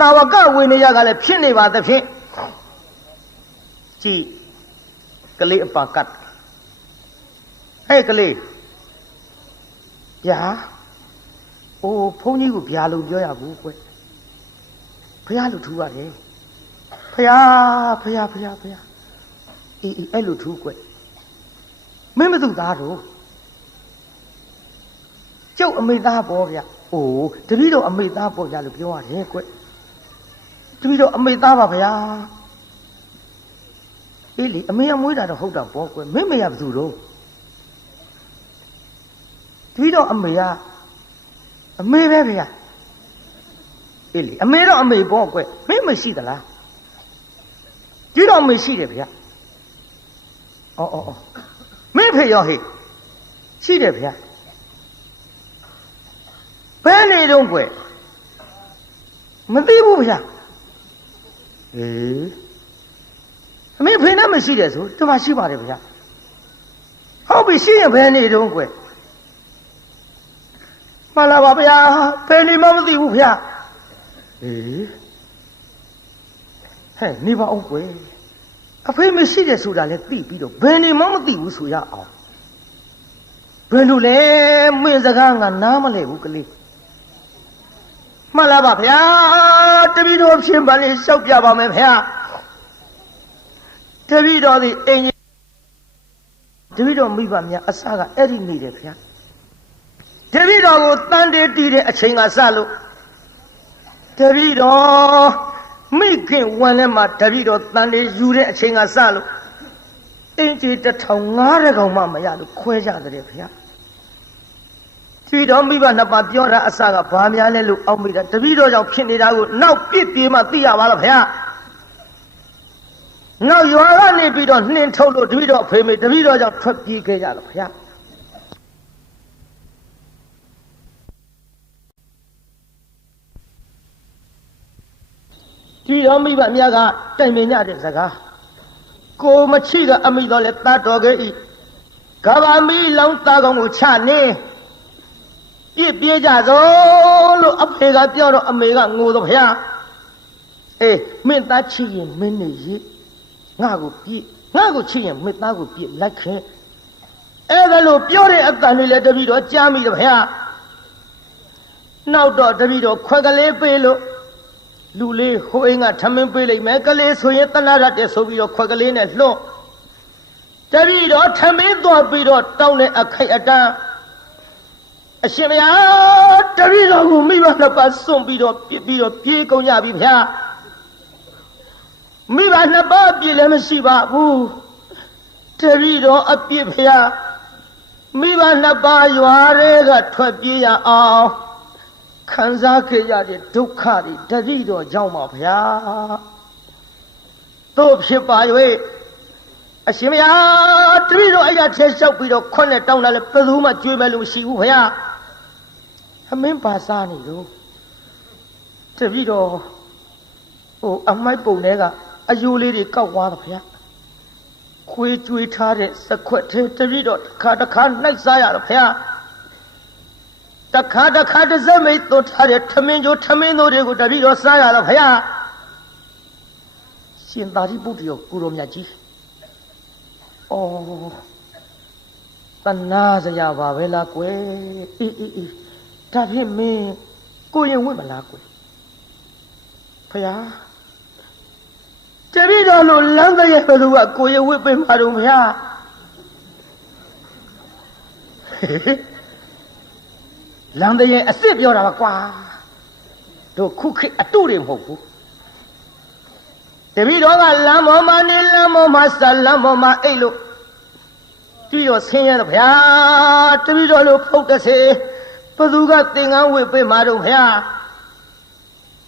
သာဝကဝိနည်းကလည်းဖြစ်နေပါသဖြင့်ကြည့်ကလေးအပါကတ်ဟဲ့ကလေးဗျာအိုးဘုန်းကြီးကိုဗျာလို့ပြောရဘူးကွဖះလို့ထူရတယ်ဖះအေးအဲ့လိုထူကွမင်းမသူသားတော့ကျုပ်အမေသားပေါ့ဗျအိုးတပည့်တော်အမေသားပေါ့ဗျလို့ပြောရတယ်ကွတပည့်တော်အမေသားပါဗျာအေးလေအမေကမွေးတာတော့ဟုတ်တာပေါ့ကွမင်းမေကဘယ်သူတော့တပည့်တော်အမေကအမေပဲဗျာအေးလေအမေတော့အမေပေါ့ကွမင်းမရှိသလားတပည့်တော်အမေရှိတယ်ဗျာအော်မင်းဖေရောဟေ့ရှိတယ်ဗျာဘယ်နေတော့ကွမသိဘူးဗျာအမေဖေနဲ့မရှိတယ်ဆိုဒီမှာရှိပါတယ်ဗျာ မရှိရင်ဘယ်နေတုံးကွယ်မှန်လားပါဗျာဘယ်နေမှမသိဘူးဗျာအေးဟဲ့နေပါအောင်ကွယ်အဖေမရှိတယ်ဆိုတာလည်းသိပြီးတော့ဘယ်နေမှမသိဘူးဆိုရအောင်ဘယ်လိုလဲမင်းစကားငါနားမလဲဘူးကလေးမှန်လားပါဗျာတပည့်တော်ဖြင့်ပါလေလျှောက်ပြပါမယ်ဗျာတပည့်တော်ဒီအိမ်တပည့်တော်မိဘများအစကအဲ့ဒီနေတယ်ဗျာတပည့်တော်ကိုတန်တေးတီးတဲ့အချိန်ကစလို့တပည့်တော်မိခင်ဝန်ထဲမှာတပည့်တော်တန်တေးယူတဲ့အချိန်ကစလို့အင်ကြီး1500ကောင်မှမရလို့ခွဲကြတယ်ဗျာတပည့်တော်မိဘနှစ်ပါးပြောတာအစကဘာများလဲလို့အောက်မိတာတပည့်တော်ကြောင့်ဖြစ်နေတာကိုနောက်ပြစ်ပြေးမှသိရပါလားဗျာနောက်ရွာကနေပြီးတော့နှင်ထုတ်လို့တပည့်တော်ဖေမေတပည့်တော်ကြောင့်ထွက်ပြေးခဲ့ကြတော့ဗျာတပည့်တော်မိဘများကတိုင်ပင်ကြတဲ့စကားကိုမချိကအမိတော်လဲတတ်တော်ခဲ့ဤကဘာမီလောင်းသားကောင်ကိုချနေပြစ်ပြေးကြသောလို့အဖေကပြောတော့အမေကငိုတော့ဗျာအေးမင်းသားချစ်ရင်မင်းနေရေးငါ့ကိုပြစ်ငါ့ကိုချစ်ရင်မင်းသားကိုပြစ်လိုက်ခင်အဲ့ဒါလို့ပြောတဲ့အတန်လေးလည်းတပည့်တော်ကြားမိတယ်ဗျာနောက်တော့တပည့်တော်ခွက်ကလေးပေးလို့လူလေးဟိုအိမ်ကထမင်းပေးလိုက်မယ်ကလေးဆိုရင်တနာရတဲ့ဆိုပြီးတော့ခွက်ကလေးနဲ့လွှတ်တပည့်တော်ထမင်းသွားပြီးတော့တောင်းတဲ့အခိုက်အတန်းအရှင်ဗျာတပည့်တော်ကိုမိဘနှစ်ပါးစွန့်ပြီးတော့ပြစ်ပြီးတော့ပြေးကုန်ကြပြီဗျာမိဘနှစ်ပါးပြည့်လည်းမရှိပါဘူးတပည့်တော်အပြစ်ဗျာမိဘနှစ်ပါးရွာတွေကထွက်ပြေးရအောင်ခံစားခဲ့ရတဲ့ဒုက္ခတွေတတိတော်ကြောင့်ပါဗျာတို့ဖြစ်ပါ၍အရှင်ဗျာတတိတော်အဲ့ဒါထဲလျှောက်ပြီးတော့ခွန်းနဲ့တောင်းလာလဲဘယ်သူမှကြွေးမဲ့လို့မရှိဘူးဗျာအမင်းပါစားနေလို့တတိတော်ဟိုအမိုက်ပုံထဲကအယိုးလေးတွေကောက်သွားတာဗျာခွေးကြွေးထားတဲ့စခွက်ထဲတတိတော်တစ်ခါနှိုက်စားရတော့ဗျာတခါတစ်စက်မိတ်သွတ်ထားတဲ့ထမင်းကျိုးထမင်းတို့တွေကိုတပည့်တော်စားရတော့ဗျာရှင်သာရိပုတ္တရာကိုရောမြတ်ကြီးဩတနာစရာပါပဲလားကွယ်အေးဒါဖြင့်မင်းကိုရင်ဝင့်မလားကွယ်ဗျာတပည့်တော်လိုလမ်းတရဲ့ဘယ်သူကကိုရင်ဝင့်ပေးမှာတော့ဗျာလမ်းတရဲ့အစ်စ်ပြောတာပါကွာတို့ခုခေတ်အတုတွေမဟုတ်ဘူးတပည့်တော်ကလမ်းပေါ်မှာနေလမ်းပေါ်မှာစလမ်းပေါ်မှာအိတ်လို့ပြီးတော့ဆင်းရဲတော့ဗျာတပည့်တော်လိုဖုတ်တစေဘသူကသင်္ကန်းဝစ်ပေးမှာတော့ဗျာ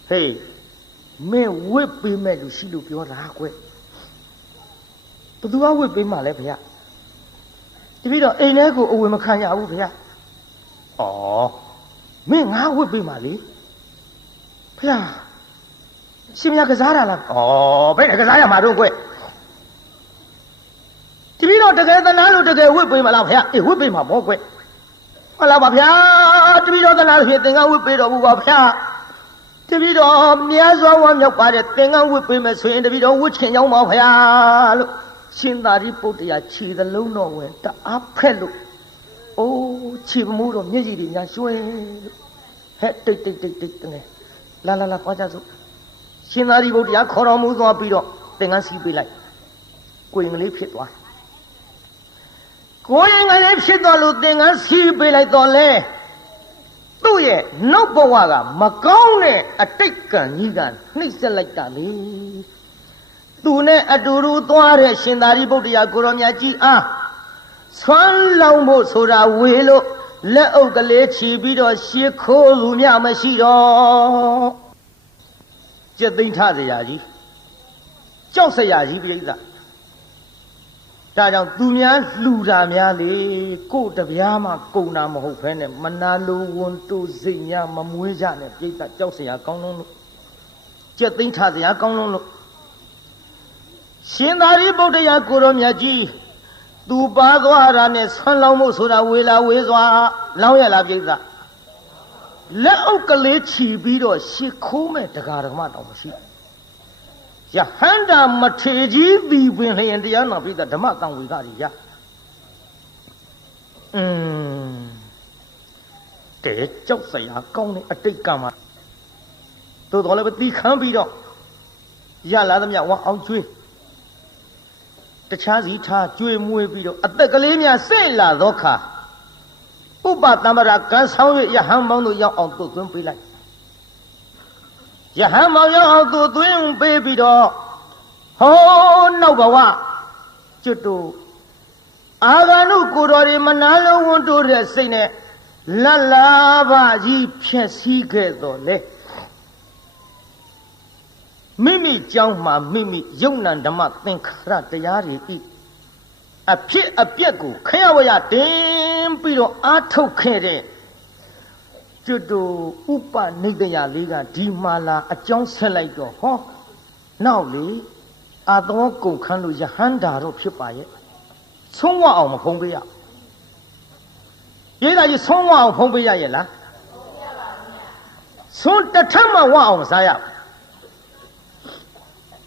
ဟေးမင်းဝစ်ပေးမဲ့လူရှိလို့ပြောတာကွယ်ဘသူကဝစ်ပေးမှာလဲဗျာတပည့်တော်အိမ်ထဲကိုအဝင်မခံရဘူးဗျာဩမင်းငါဝစ်ပေးမှာလေဖျားရှင်မြတ်ကစားတာလားဩဘယ်ကစားရမှာတော့ကွတပည့်တော်တကယ်သနာလို့တကယ်ဝစ်ပေးမှာလားဖျားအေးဝစ်ပေးမှာပေါ့ကွဟုတ်လားပါဗျာတပည့်တော်သနာဖြင့်သင်္ကန်းဝစ်ပေးတော်မူပါဖျားတပည့်တော်မြတ်စွာဘုရားမြောက်ပါတဲ့သင်္ကန်းဝစ်ပေးမယ်ဆိုရင်တပည့်တော်ဝစ်ချင်ကြောင်းပါဖျားလို့ရှင်သာရိပုတ္တရာခြေသလုံးတော်ဝင်တအားဖက်လို့အိုးခြေမိုးတော့မျက်ရည်တွေညာရွှဲလို့ဟဲ့တိတ်ငယ်လာသွားကြစို့ရှင်သာရိပုတ္တရာခေါ်တော်မူသွားပြီးတော့သင်္ကန်းစီးပေးလိုက်ကိုရင်ကလေးဖြစ်သွားကိုရင်ကလေးဖြစ်သွားလို့သင်္ကန်းစီးပေးလိုက်တော့လေသူ့ရဲ့နောက်ဘဝကမကောင်းတဲ့အတိတ်ကံကြီးကနှိမ့်ဆက်လိုက်တာလေသူနဲ့အတူတူသွားတဲ့ရှင်သာရိပုတ္တရာကိုရောမြတ်ကြီးအားဆွမ်းလောင်းဖို့ဆိုတာဝေလို့လက်အုပ်ကလေးချီပြီးတော့ရှေးခိုးလူမြမရှိတော့ကျက်သိမ်းထစရာကြီးကြောက်စရာကြီးပြိဿဒါကြောင့်သူများလှူတာများလေကို့တပြားမှကုန်တာမဟုတ်ဘဲနဲ့မနာလိုဝန်တူစိတ်များမမွေးကြနဲ့ပြိဿကြောက်စရာကောင်းလုံးလို့ကျက်သိမ်းထစရာကောင်းလုံးလို့ရှင်သာရိပုတ္တရာကိုရောမြတ်ကြီး သူပါသွားတာနဲ့ဆွမ်းလောင်းမှုဆိုတာဝေလာဝေးစွာလောင်းရလားပြိဿလက်အုပ်ကလေးချီပြီးတော့ရှ िख ိုးမဲ့တရားဓမ္မတောင်မရှိယဟန္တာမထေကြီးသည်ပင်လျင်တရားနာပြိဿဓမ္မတန်ဝေကကြီးရတဲကြောက်စရာကောင်းတဲ့အတိတ်ကမှာသို့တော်လည်းတီးခမ်းပြီးတော့ရလာသမျှဝမ်းအောင်ကျွေးတခြားစီထားကျွေးမွေးပြီးတော့အသက်ကလေးများစိတ်လာသောခါဥပတမ္ပရာကံဆောင်ရယဟန်မောင်းတို့ရောက်အောင်သွတ်သွင်းပေးလိုက်ယဟန်မောင်းရောက်အောင်သွတ်သွင်းပေးပြီးတော့ဟောနောက်ဘဝကျွတ်တို့အာဂန္ဓုကိုတော်တွေမနာလုံးဝန်းတိုးတဲ့စိတ်နဲ့လတ်လာပါကြီးဖြည့်ဆည်းခဲ့တော့လေမိမိကြောင်းမှာမိမိယုံနံဓမ္မသင်္ခါရတရားတွေဤအဖြစ်အပျက်ကိုခရဝရတင်ပြီးတော့အာထုတ်ခဲ့တဲ့ကျွတ်တို့ဥပနိဒယလေးကဒီမာလာအကြောင်းဆက်လိုက်တော့ဟောနောက်လေအာသောကုန်ခန်းလို့ယဟန္တာတော့ဖြစ်ပါရဲ့ဆုံးဝအောင်မဖုံးပေးရရေးသားကြီးဆုံးဝအောင်ဖုံးပေးရရဲ့လားဆုံးတထမဝအောင်မစားရ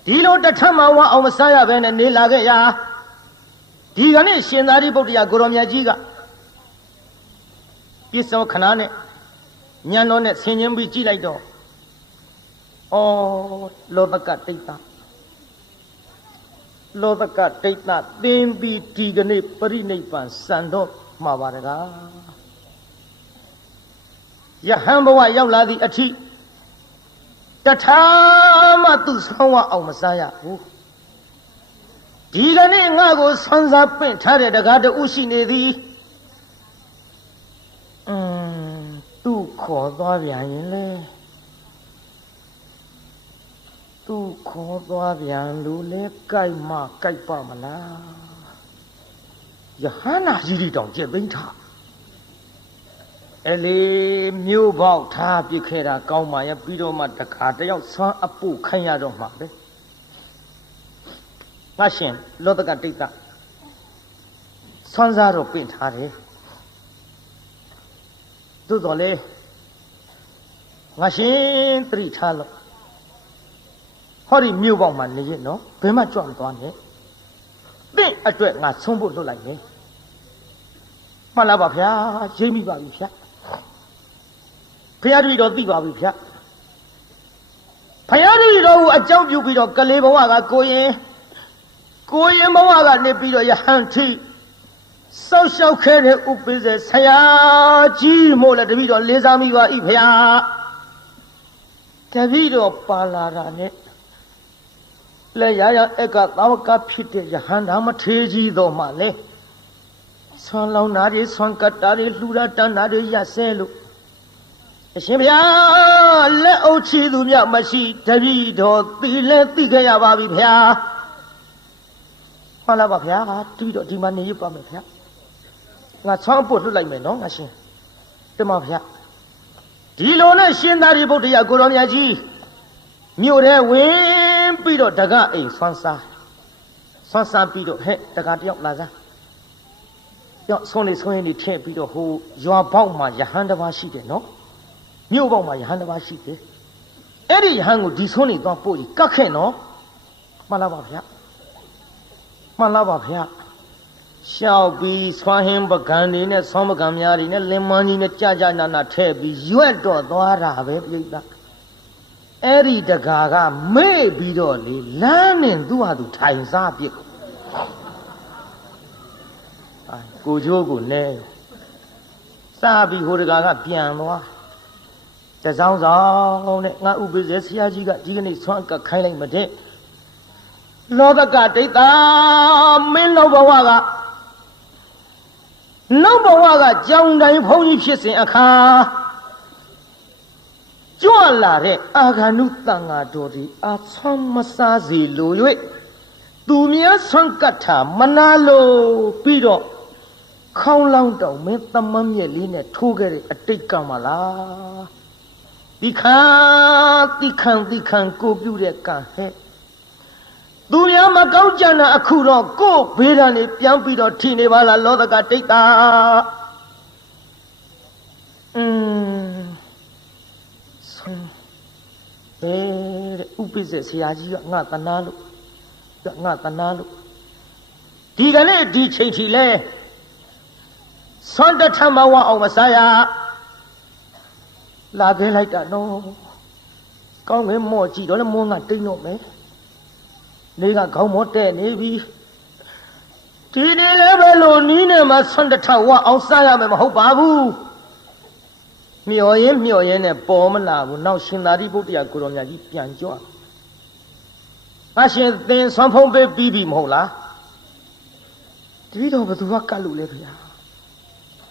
ဒီလိုတထမဝအောင်မစားရဘဲနဲ့နေလာခဲ့ရဒီကနေ့ရှင်သာရိပုတ္တရာကိုရောမြတ်ကြီးကပြစ္ဆောခဏနဲ့ညံတော်နဲ့ဆင်ញင်းပြီးကြည့်လိုက်တော့ဩလောဘကတိတ်တာလောဘကတိတ်တာသင်ပြီးဒီကနေ့ပရိနိဗ္ဗာန်စံတော့မှာပါတကားယဟန်ဘဝရောက်လာသည့်အထိတထာမှသူဆောင်းဝအောင်မစားရဘူးဒီကနေ့ငါ့ကိုဆွမ်းစားပင့်ထားတဲ့တကားတူရှိနေသည်သူခေါ်သွားပြန်ရင်လေသူခေါ်သွားပြန်လို့လေကြိုက်မှကြိုက်ပါမလားယဟန္တာကြီးတောင်ကျက်သိမ်းထားအဲ့လေမြို့ပေါက်ထားပြစ်ခဲ့တာကောင်းပါရဲ့ပြီးတော့မှတခါတယောက်ဆွမ်းအပုတ်ခိုင်းရတော့မှာပဲငါရှင်လောတကတိတ်ကဆွမ်းစားတော့ပင့်ထားတယ်သို့တော်လေငါရှင်သတိထားလို့ဟောဒီမြို့ပေါက်မှာနေရနော်ဘယ်မှကြွမသွားနဲ့သင်အတွက်ငါဆုံးဖို့လွတ်လိုက်မယ်မှန်လားပါဗျာရိပ်မိပါပြီဗျာဘုရားတပည့်တော်သိပါပြီဗျာဘုရားတပည့်တော်ကိုအကြောင်းပြုပြီးတော့ကလေးဘဝကကိုရင်ဘဝကနေပြီးတော့ယဟန်ထိစောက်ရှောက်ခဲ့တဲ့ဥပိ္ပဇေဆရာကြီးမို့လဲတပည့်တော်လေးစားမိပါ၏ဗျာတပည့်တော်ပါလာတာနဲ့လက်ရအကသာဝကဖြစ်တဲ့ယဟန္တာမထေကြီးတော်မှလဲဆွမ်းလောင်းတာတွေဆွမ်းကတ်တာတွေလှူတာတန်းတာတွေရဆဲလို့အရှင်ဘုရားလက်အုပ်ချီသူမြတ်မရှိတပည့်တော်သိလဲသိခဲ့ရပါပြီဗျာဟုတ်လားပါဗျာတပည့်တော်ဒီမှာနေရပါမယ်ဗျာငါဆွမ်းပုတ်လွတ်လိုက်မယ်နော်ငါရှင်တင်ပါဗျာဒီလိုနဲ့ရှင်သာရိပုတ္တရာကိုရောမြတ်ကြီးမြို့ထဲဝင်ပြီးတော့တကအိမ်ဆွမ်းစားပြီးတော့ဟဲ့တကတယောက်လာစားရောက်ဆုံးနေဆုံးရင်ထည့်ပြီးတော့ဟိုရွာပေါက်မှာယဟန်တစ်ပါးရှိတယ်နော်မြို့ပေါက်မှာယဟန်တစ်ပါးရှိတယ်အဲ့ဒီယဟန်ကိုဒီဆုံးနေသွားပို့ကြီးကတ်ခဲ့နော်မှန်လားပါဗျာမှန်လားပါဗျာရှောက်ပြီးဆွမ်းဟင်းပကံနေနဲ့ဆွမ်းပကံများတွေနဲ့လင်မန်းကြီးနဲ့ကြာနာထည့်ပြီးရွက်တော့သွားတာပဲပြိတ္တာအဲ့ဒီတကာကမေ့ပြီးတော့လေလမ်းနဲ့သူ့ဟာသူထိုင်စားပြစ်ကိုချိုးကိုလဲစားပြီးဟိုတကာကပြန်သွားတစောင်းဆောင်နဲ့ငါဥပိ္ပဇေဆရာကြီးကဒီကနေ့ဆွမ်းကခိုင်းလိုက်မတဲ့လောဘကဒိဋ္ဌာမင်းလောဘဝကကြောင်တိုင်းဘုန်းကြီးဖြစ်စဉ်အခါကြွလာတဲ့အာဂန္ဓုတန်ဃာတော်ဒီအာဆွမ်းမစားစီလို၍သူများဆွမ်းကတ်တာမနာလို့ပြီးတော့ခေါင်းလောင်းတောင်မင်းသမမ်းမြက်လေးနဲ့ထိုးခဲ့တဲ့အတိတ်ကမှလားတိခံကိုပြုတဲ့ကံဟဲ့ သူများမကောင်းကြတာအခုတော့ကို့ဘေးဒဏ်နေပြန်ပြီးတော့ထိနေပါလားလောသကတိတ်တာဆုံးဥပိ္ပဇေဆရာကြီးကငါတနာလို့ဒီကနေ့ဒီချိန်ထိလဲဆွမ်းတထမဝအောင်မစားရလာခဲ့လိုက်တာနော်ကောင်းငယ်မော့ကြည့်တော့လဲမောငါတိတ်တော့မယ်နေကခေါင်းမော့တဲ့နေပြီဒီနေ့လည်းပဲလို့နီးနေမှာဆွမ်းတထဝအောင်စားရမယ်မဟုတ်ပါဘူးမျော်ရင်နဲ့ပေါ်မလာဘူးနောက်ရှင်သာရိပုတ္တရာကိုတော်မြတ်ကြီးပြန်ကြွငါရှင်သင်ဆွမ်းဖုံးပေးပြီးပြီမဟုတ်လားတတိတော်ဘသူကကတ်လို့လဲဗျာ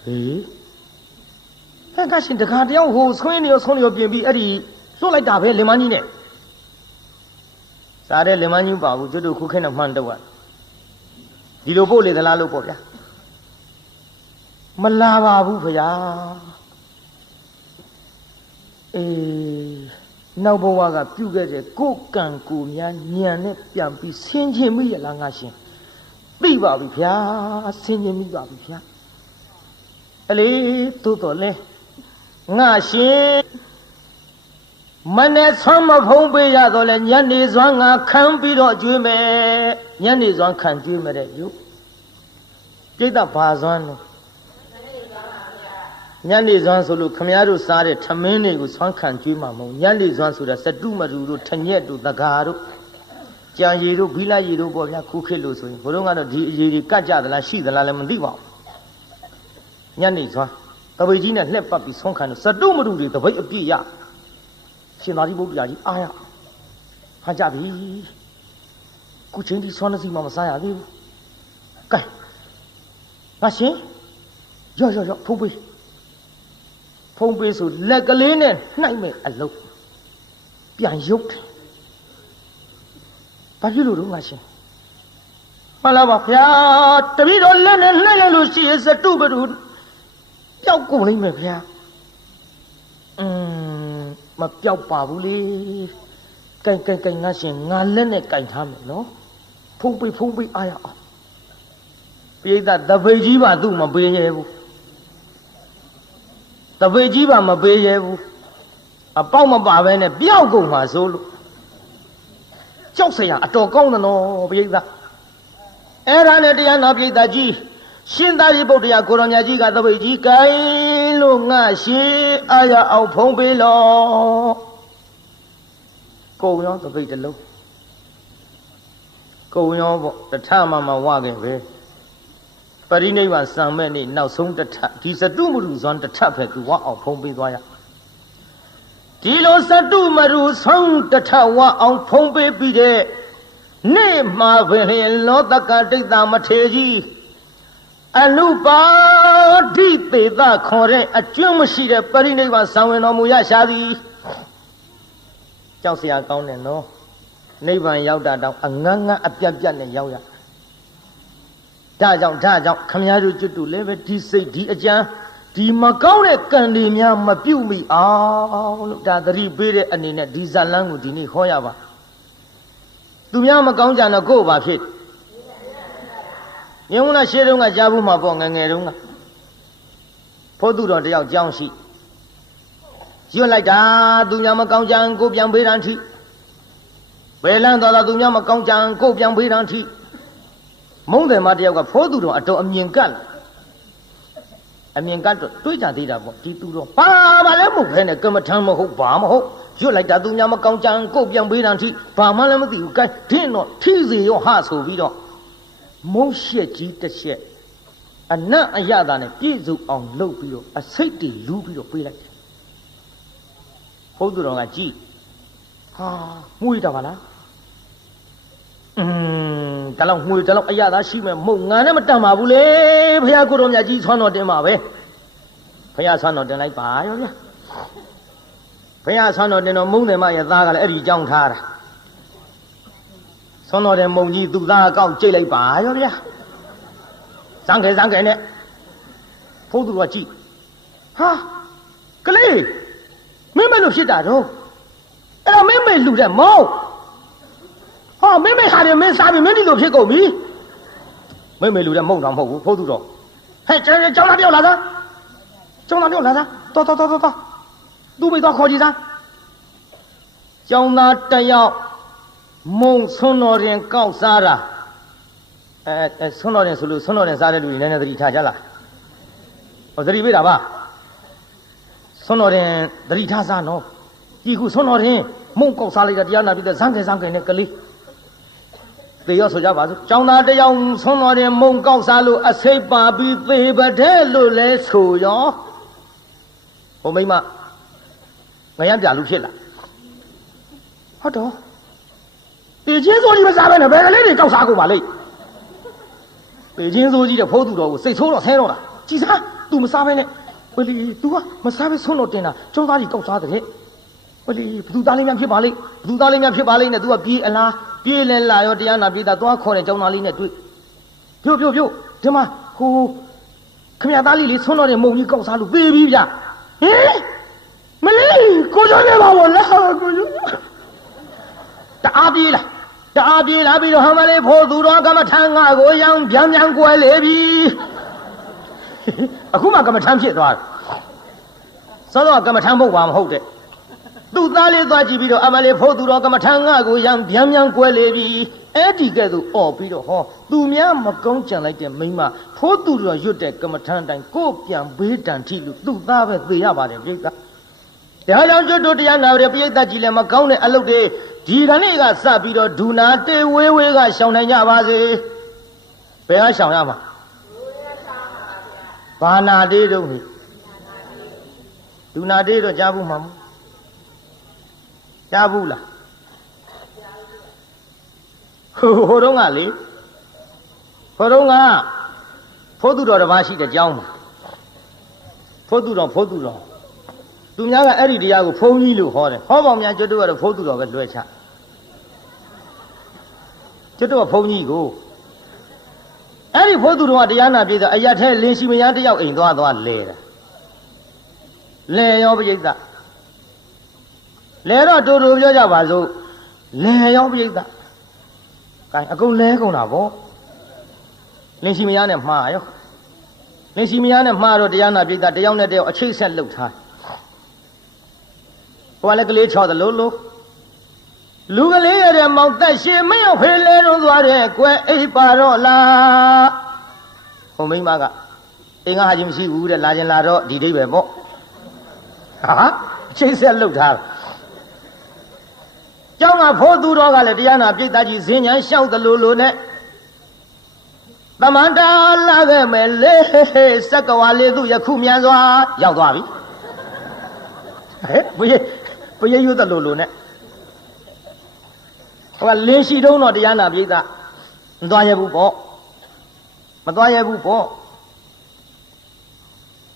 ဟေးအဲ့ကရှင်တခါတယောက်ဟိုဆွင်းနေရောဆုံးနေရောပြင်ပြီးအဲ့ဒီလွတ်လိုက်တာပဲလင်မကြီးနဲ့စားတဲ့လင်မကြီးပါဘူးကျွတ်တို့ခုခဲနဲ့မှန်တော့ဒီလိုပို့လေသလားလို့ပေါ့ဗျာမလာပါဘူးဗျာနောက်ဘဝကပြုခဲ့တဲ့ကိုယ်ကံကိုများညံနဲ့ပြန်ပြီးဆင်းခြင်းမိရလားငါရှင်သိပါပြီဗျာဆင်းခြင်းမိပါပြီဗျာအလေသို့တော်လဲငါရှင်မနဲ့ဆွမ်းမဖုံးပေးရတော့လဲညနေစွမ်းငါခံပြီးတော့ကျွေးမယ်ညနေစွမ်းခံကျွေးမယ်တဲ့ယူပြိတ္တဘာစွမ်းလို့ညနေစွမ်းဆိုလို့ခမည်းတော်စားတဲ့ထမင်းတွေကိုဆွမ်းခံကျွေးမှာမဟုတ်ညနေစွမ်းဆိုတာစတုမတူတို့ထညက်တို့တကာတို့ကြံရည်တို့ဘီလာရည်တို့ပေါ့ဗျာခုခေတ်လို့ဆိုရင်ဘုရုံးကတော့ဒီအရည်တွေကတ်ကြသလားရှိသလားလည်းမသိပါဘူးညနေစွမ်းတပိတ်ကြီးနဲ့လှက်ပတ်ပြီးဆွမ်းခံလို့စတုမတူတွေတပိတ်အပြည့်ရရှင်သာရိပုတ္တရာကြီးအားရဟန်ကြပြီခုချင်းဒီဆွမ်းနေစီမှမစားရသေးဘူးကဲငါရှင်ရော့ဖုံးပေးဆိုလက်ကလေးနဲ့နှိုက်မဲ့အလုပ်ပြန်ရုပ်တယ်ဘာဖြစ်လို့တော့ငါရှင်မှန်လားပါဗျာတပည့်တော်လက်နဲ့နှိုက်လိုက်လို့ရှိရင်စတုပတုပျောက်ကုန်လိမ့်မယ်ဗျာမပျောက်ပါဘူးလေကဲငါရှင်ငါလက်နဲ့ကင်ထားမယ်နော်ဖုံးပေးအားရအောင်ပိဋကတပိတ်ကြီးပါသူ့မပေးရဲဘူးတပိတ်ကြီးပါမပေးရဲဘူးအပေါက်မပါပဲနဲ့ပျောက်ကုန်မှာဆိုလို့ကြောက်စရာအတော်ကောင်းတယ်နော်ပိဋကအဲ့ဒါနဲ့တရားနာပိဋကကြီးရှင်သာရိပုတ္တရာကိုရောင်ညာကြီးကတပိတ်ကြီးကိုင်းလို့ငါရှင်အားရအောင်ဖုံးပေးလို့ကုံရောတပိတ်တလုံးကုံရောပေါ့တထမဝခဲ့ပဲပရိနိဗ္ဗာန်စံမဲ့နေ့နောက်ဆုံးတထဒီစတုမရုဇွန်တထပဲသူဝအောင်ဖုံးပေးသွားရဒီလိုစတုမရုဆုံးတထဝအောင်ဖုံးပေးပြီးတဲ့နေ့မှာပင်လောတကဒိဋ္ဌမထေကြီးအနုပါဒိသေသခေါ်တဲ့အကျွမ်းမရှိတဲ့ပရိနိဗ္ဗာန်စံဝင်တော်မူရရှာသည်ကြောက်စရာကောင်းတယ်နော်နိဗ္ဗာန်ရောက်တာတောင်အငန်းအပြတ်နဲ့ရောက်ရဒါကြောင့်ခမည်းတော်ကျွတ်တူလည်းပဲဒီစိတ်ဒီအကြံဒီမကောင်းတဲ့ကံတွေများမပြုတ်မိအောင်လို့ဒါသတိပေးတဲ့အနေနဲ့ဒီဇလန်းကိုဒီနေ့ဟောရပါသူများမကောင်းကြတော့ကိုယ်ပါဖြစ်မြင်မလားရှေးတုန်းကကြားဘူးမှာပေါ့ငယ်တုန်းကဖို့သူတော်တယောက်ကြောင်းရှိရွတ်လိုက်တာသူများမကောင်းကြကိုပြန်ပေးတာထိဘယ်လန်းသွားတာသူများမကောင်းကြကိုပြန်ပေးတာထိမုံတယ်မတယောက်ကဖိုးသူတော်အတော်အမြင်ကတ်တော့တွေးကြသေးတာပေါ့ဒီသူတော်ဘာလဲမဟုတ်ခဲနဲ့ကမ္မထမ်းမဟုတ်ဘာမဟုတ်ရွတ်လိုက်တာသူများမကောင်းကြကိုပြန်ပေးတာထိဘာမှလည်းမသိဘူးကဲဒင်းတော့ထိစီရောဟဆိုပြီးတော့မုံရှက်ကြီးတစ်ချက်အနတ်အရသာနဲ့ပြည့်စုံအောင်လုပ်ပြီးတော့အစိတ်တွေလူးပြီးတော့ပေးလိုက်တယ်ဘုသူတော်ကကြည့်ဟာငွေတာပါလားဒါလောက်ငွေဒါလောက်အရသာရှိမဲ့မဟုတ်ငါနဲ့မတန်ပါဘူးလေဘုရားကိုတော်မြတ်ကြီးဆွမ်းတော်တင်ပါပဲဘုရားဆွမ်းတော်တင်လိုက်ပါရောဗျာဘုရားဆွမ်းတော်တင်တော်မုံတယ်မရဲ့သားကလည်းအဲ့ဒီကြောင်းထားတာဆွမ်းတော်တင်မုံကြီးသူ့သားအကောက်ကြိတ်လိုက်ပါရောဗျာဇန်ခဲနဲ့ဘုသူတော်ကကြည့်ဟာကလေးမင်းမလို့ဖြစ်တာတော့အဲ့တော့မင်းမေလူတဲ့မောင်း ဟာမင်းမေဟာတယ်မင်းစားပြီမင်းဒီလိုဖြစ်ကုန်ပြီမင်းမေလူတဲ့မုံတော်မဟုတ်ဘူးဖိုးသူတော်ဟဲ့ကျောင်းသားတယောက်လာသားကျောင်းသားတယောက်လာသားတော်သူ့မိတော့ခေါ်ကြည့်သားကျောင်းသားတယောက်မုံဆွန်းတော်ရင်ကောက်စားတာဆွန်းတော်ရင်ဆိုလို့ဆွန်းတော်ရင်စားတဲ့လူတွေလည်းသတိထားကြလားဟောသတိပေးတာပါဆွန်းတော်ရင်သတိထားစားနော်ဒီခုဆွန်းတော်ရင်မုံကောက်စားလိုက်တာတရားနာပြီးတဲ့ဇန်းကင်နဲ့ကလေးသေရောဆိုကြပါစို့ကျောင်းသားတယောက်ဆွန်းတော်ရင်မုံကောက်စားလို့အစိပ်ပါပြီးသေပတဲ့လို့လဲဆိုရောဟိုမိမငရမ်းပြလူဖြစ်လာဟုတ်တော့ပေချင်းစိုးကြီးမစားပဲနဲ့ဘယ်ကလေးတွေကောက်စားကုန်ပါလိမ့်ပေချင်းစိုးကြီးတဲ့ဖိုးသူတော်ကိုစိတ်ဆိုးတော့ဆဲတော့တာကြည်စား तू မစားပဲနဲ့ဝလီ तू ကမစားပဲဆွန်းတော့တင်တာကျောင်းသားကြီးကောက်စားတဲ့ဝလီဘသူသားလေးများဖြစ်ပါလိမ့်ဘသူသားလေးများဖြစ်ပါလိမ့်နဲ့ तू ကပြေးအလားပြေးလဲလာရောတရားနာပြေးတာသွားခေါ်တဲ့ကျောင်းသားလေးနဲ့တွေ့ဖြို့ဒီမှာဟိုခမရသားလေးဆွန်းတော့တဲ့မုံကြီးကောက်စားလို့ပြေးပြီးဗျဟင်မလေးကိုကျော်နေပါဘောလားကိုကျော်တအားပြေးလာပြီးတော့ဟမလေးဖို့သူတော်ကမ္မထမ်းငါကိုရောင်ပြန်ကွယ်လေပြီအခုမှကမ္မထမ်းဖြစ်သွားတယ်စောတော့ကမ္မထမ်းဖို့ပါမဟုတ်တဲ့သူ့သားလေးသွားကြည့်ပြီးတော့အမလေးဖို့သူတော်ကမ္မထမ်းငါကိုရောင်ပြန်ကွယ်လေပြီအဲ့ဒီကဲ့သို့អော်ပြီးတော့ဟောသူများမကောင်းကြံလိုက်တဲ့မိမဖို့သူတော်ရွတ်တဲ့ကမ္မထမ်းတိုင်းကိုပြန်ဘေးတန်ထိလို့သူ့သားပဲသေရပါတယ်ပြိတ္တာတရားကြောင့်ကျွတ်တို့တရားနာရတဲ့ပြိတ္တာကြီးလည်းမကောင်းတဲ့အလုပ်တွေဒီကနေ့ကစပြီးတော့ဒူနာတေဝေးကရှောင်နိုင်ကြပါစေဘယ်ကရှောင်ရမှာဘာနာတေးတုံးနိဒူနာတေးတော့ကြားဘူးမှာမကြားဘူးလားဟိုတုန်းကလေဖိုးသူတော်တစ်ပါးရှိတဲ့ကျောင်းမှာဖိုးသူတော်သူများကအဲ့ဒီတရားကိုဖုံးကြီးလို့ဟောတယ်ဟောပေါင်းများကျွတ်တို့ကတော့ဖိုးသူတော်ပဲလွှဲချကျွတ်တို့ကဖုံးကြီးကိုအဲ့ဒီဖိုးသူတော်ကတရားနာပြေတော့အရက်ထဲလင်းရှိမရတယောက်အိမ်သွားလဲတာလဲရောပြိဿလဲတော့တူပြောကြပါစို့လဲရောပြိဿကဲအကုန်လဲကုန်တာဗောလင်းရှိမရနဲ့မှားရောလင်းရှိမရနဲ့မှားတော့တရားနာပြေတယောက်နဲ့တယောက်အချိတ်ဆက်လှုပ်ထားဟိုကလည်းကလေးချော်တယ်လို့လူကလေးရတဲ့မောင်တက်ရှင်မရောက်ဖေးလဲတော့သွားတယ်ကွယ်အိပ်ပါတော့လားဟိုမိမကအင်းကဟာကြီးမရှိဘူးတဲ့လာခြင်းလာတော့ဒီဒိဗ္ဗေပေါ့ဟာချိတ်ဆက်လှုပ်ထားကျောင်းကဖိုးသူတော်ကလည်းတရားနာပြိတ္တာကြီးဇင်းညာလျှောက်တယ်လို့နဲ့သမန္တာလာခဲ့မယ်လေစက္ကဝါလေးသူယခုမြန်စွာရောက်သွားပြီဟဲ့ဘယ်ရွတ်တယ်လို့နဲ့ဟိုကလင်းရှိတုံးတော့တရားနာပြိတ္တာမသွားရဘူးပေါ့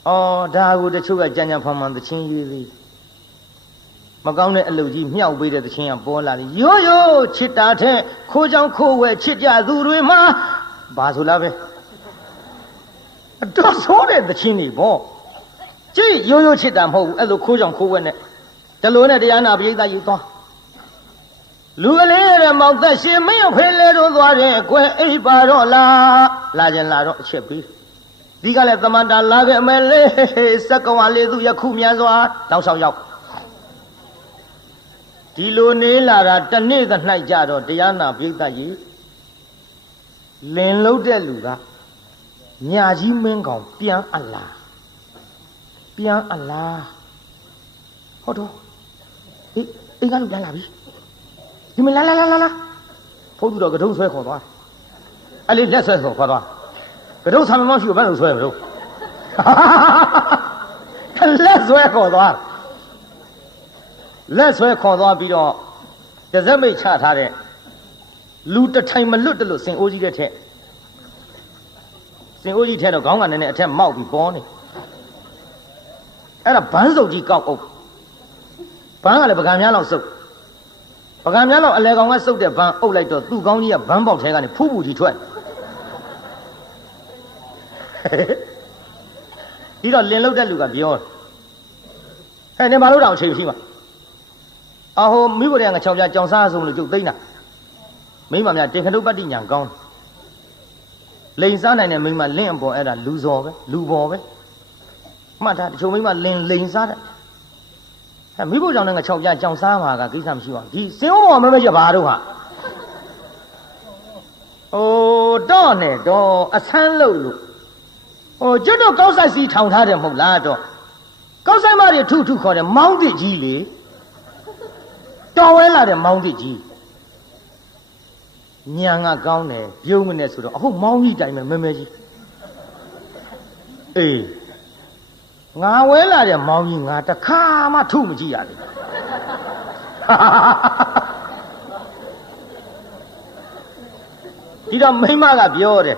အော်ဒါကိုတချို့ကကြံဖန်မှန်သချင်းရေးပြီးမကောင်းတဲ့အလုပ်ကြီးမြောက်ပေးတဲ့သချင်းကပေါ်လာတယ်ရိုးချစ်တာတဲ့ခိုးချောင်းခိုးဝဲချစ်ကြသူတွေမှာဘာဆိုလားပဲအတော်ဆိုးတဲ့သချင်းတွေပေါ့ကြည့်ရိုးချစ်တာမဟုတ်ဘူးအဲ့လိုခိုးချောင်းခိုးဝဲနဲ့တလို့နဲ့တရားနာပြိတ္တာယူသွားလူကလေးရမောင်သက်ရှင်မင်းဖေးလဲတော့သွားတယ်ကွယ်အိပ်ပါတော့လားလာခြင်းလာတော့အချက်ပြီးဒီကလည်းသမန္တာလာခဲ့မယ်လေစက္ကဝါလေးသူယခုမြန်စွာတောက်ဆောင်ရောက်ဒီလိုနေလာတာတနေ့သ၌ကြတော့တရားနာပြိတ္တကြီးလင်လုံးတဲ့လူကညာကြီးမင်းကောင်ပြန်အလားဟုတ်တော့အေးကလူပြန်လာပြီဒီမလာဖိုးသူတော်ကတုံးဆွဲခေါ်သွားအဲ့လေးလက်ဆွဲခေါ်သွားကတုံးဆံမမရှိဘူးဘာလို့ဆွဲမလို့လက်ဆွဲခေါ်သွားပြီးတော့တစက်မိတ်ချထားတဲ့လူတထိုင်မလွတ်တယ်လို့စင်အိုးကြီးတဲ့ထက်တော့ခေါင်းကနည်းနည်းအထက်မောက်ပြီးပေါ်နေအဲ့ဒါဘန်းစုပ်ကြီးကောက်အုပ်ဘန်းကလည်းပကံများလောက်စုပ်ပကံများလောက်အလဲကောင်ကစုပ်တဲ့ဘန်းအုပ်လိုက်တော့သူ့ခေါင်းကြီးကဘန်းပေါက်ထဲကနေဖူးကြီးထွက်ဒီတော့လင်လုတ်တဲ့လူကပြောဟဲ့နေမလို့တော့အချိန်ရှိမှာအဟိုမိဖို့တဲ့ငါ6ပြကြောင်စားဆုံးလို့ကျုပ်သိမ့်တာ မိမများတေခတုပတ္တိညာကောင်းလိန်စားနိုင်တဲ့မိမလင့်အပေါ်အဲ့ဒါလူစော်ပဲလူပေါ်ပဲမှတ်ထားတချို့မိမလင်လိန်စားတယ်အဲမိဖို့ကြောင့်လည်းငါ6ပြကြောင်စားမှာကကိစ္စမရှိပါဘူးဒီစင်ဥပေါ်မမဲချက်ဘာတို့ဟာတော့နဲ့တော့အဆန်းလို့ကျွတ်တော့ကောက်ဆိုင်စီထောင်ထားတယ်မဟုတ်လားတော့ကောက်ဆိုင်မတွေထုထုခေါ်တယ်မောင်းတစ်ကြီးလေတော်ဝဲလာတဲ့မောင်းတစ်ကြီးညံကကောင်းတယ်ပြုံးမနဲ့ဆိုတော့အခုမောင်းကြီးတိုင်မဲ့မဲကြီးအေးငါဝဲလာတဲ့မောင်းကြီးငါတခါမှထုမကြည့်ရဘူးဒီတော့မိမကပြောတယ်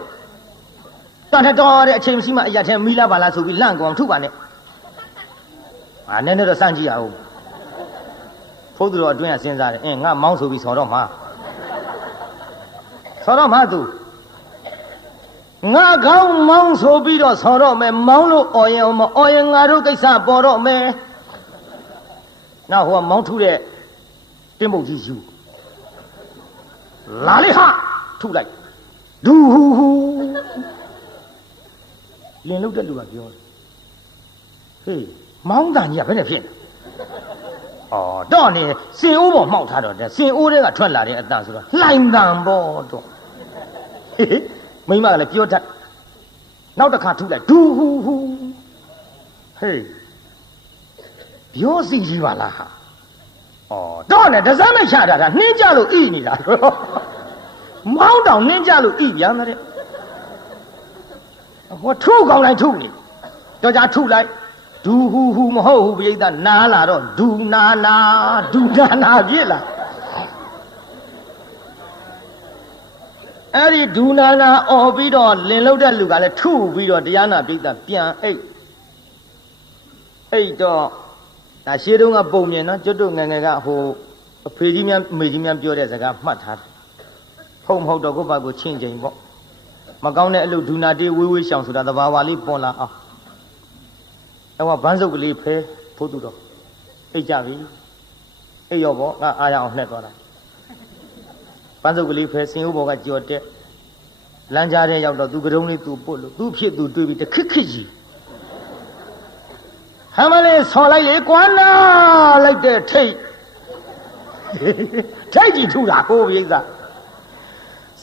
တန်တော်တဲ့အချိန်မရှိမှအရာထဲမီးလာပါလားဆိုပြီးလန့်ကောင်ထုပါနဲ့နည်းနည်းတော့စမ်းကြည့်ရအောင်ဘုသူတော်အတွင်းကစဉ်းစားတယ်ငါမောင်းဆိုပြီးဆော်တော့မှာသူငါကောင်းမောင်းဆိုပြီးတော့ဆော်တော့မယ်မောင်းလို့အော်ရင်မအော်ရင်ငါတို့ကိစ္စပေါ်တော့မယ်နောက်ဟိုကမောင်းထုတဲ့တင်းပုတ်ကြီးယူလာလေဟာထုလိုက်ဒူဟူဟူလင်လုတ်တဲ့လူကပြောတယ်ဟေးမောင်းတန်ကြီးကဘယ်နဲ့ဖြစ်လဲတော့နေစင်အိုးပေါ်မှောက်ထားတော့တဲ့စင်အိုးတွေကထွက်လာတဲ့အတန်ဆိုတော့လှိုင်တန်ပေါ်တော့ဟေးမိမကလည်းပြောတတ်နောက်တစ်ခါထုလိုက်ဒူဟူဟူဟေးပြောစီကြီးပါလားဟာတော့နေတစမ်းမချတာကနှင်းကြလို့ဣနေတာမောင်းတောင်နှင်းကြလို့ဣပြန်တဲ့ဟိုထုကောင်းလိုက်ထုနေတော့ကြထုလိုက်ဒူဟူဟူမဟုတ်ဘူးပြိဿနားလာတော့ဒူနာနာပြစ်လာအဲ့ဒီဒူနာနာអော်ပြီးတော့လင်လုတ်တဲ့လူကလည်းထုပြီးတော့တရားနာပြိဿပြန်အိတ်တော့ဒါရှေးတုန်းကပုံမြင်နော်ကျွတ်တို့ငယ်ငယ်ကဟိုအဖေကြီးများအမေကြီးများပြောတဲ့စကားမှတ်ထားတယ်ဖုံမဟုတ်တော့ကိုယ့်ဘာကိုချင်းချင်းပေါ့မကောင်းတဲ့အလုပ်ဒူနာတေးဝေးဝေးရှောင်ဆိုတာသဘာဝလေးပေါ်လာအောင်အဲ့ကဘန်းစုပ်ကလေးဖဲဖို့သူတော့အိတ်ကြပြီအိတ်ရောပေါ့ငါအားရအောင်နှက်သွားတာဘန်းစုပ်ကလေးဖဲစင်ဥဘောကကြော်တက်လမ်းကြားထဲရောက်တော့သူကတုံးလေးသူပုတ်လို့သူဖြစ်သူတွေးပြီးတခစ်ကြီးဟမ်းမလေးဆော်လိုက်လေကွာနာလိုက်တဲ့ထိတ်ကြီးထူတာကိုပြိဿ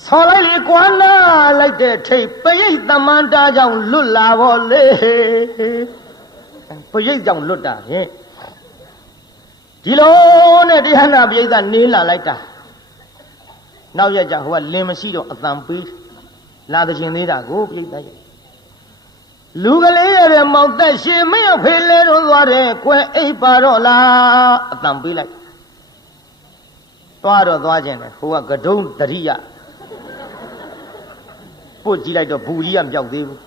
ဆော်လိုက်လေကွာနာလိုက်တဲ့ထိတ်ပရိတ်သမန္တာကြောင့်လွတ်လာဖို့လေပရိတ်ကြောင့်လွတ်တာဟဲ့ဒီလိုနဲ့တရားနာပြိဿနေလာလိုက်တာနောက်ရကြဟိုကလင်မရှိတော့အတန်ပေးလာတဲ့ရှင်သေးတာကိုပြိဿရဲ့လူကလေးရဲ့မောင်သက်ရှင်မင်းအဖေလဲတော့သွားတယ်ကွယ်အိပ်ပါတော့လားအတန်ပေးလိုက်သွားခြင်းတယ်ဟိုကကဒုံတရိယပုတ်ကြည့်လိုက်တော့ဘူကြီးကမြောက်သေးဘူး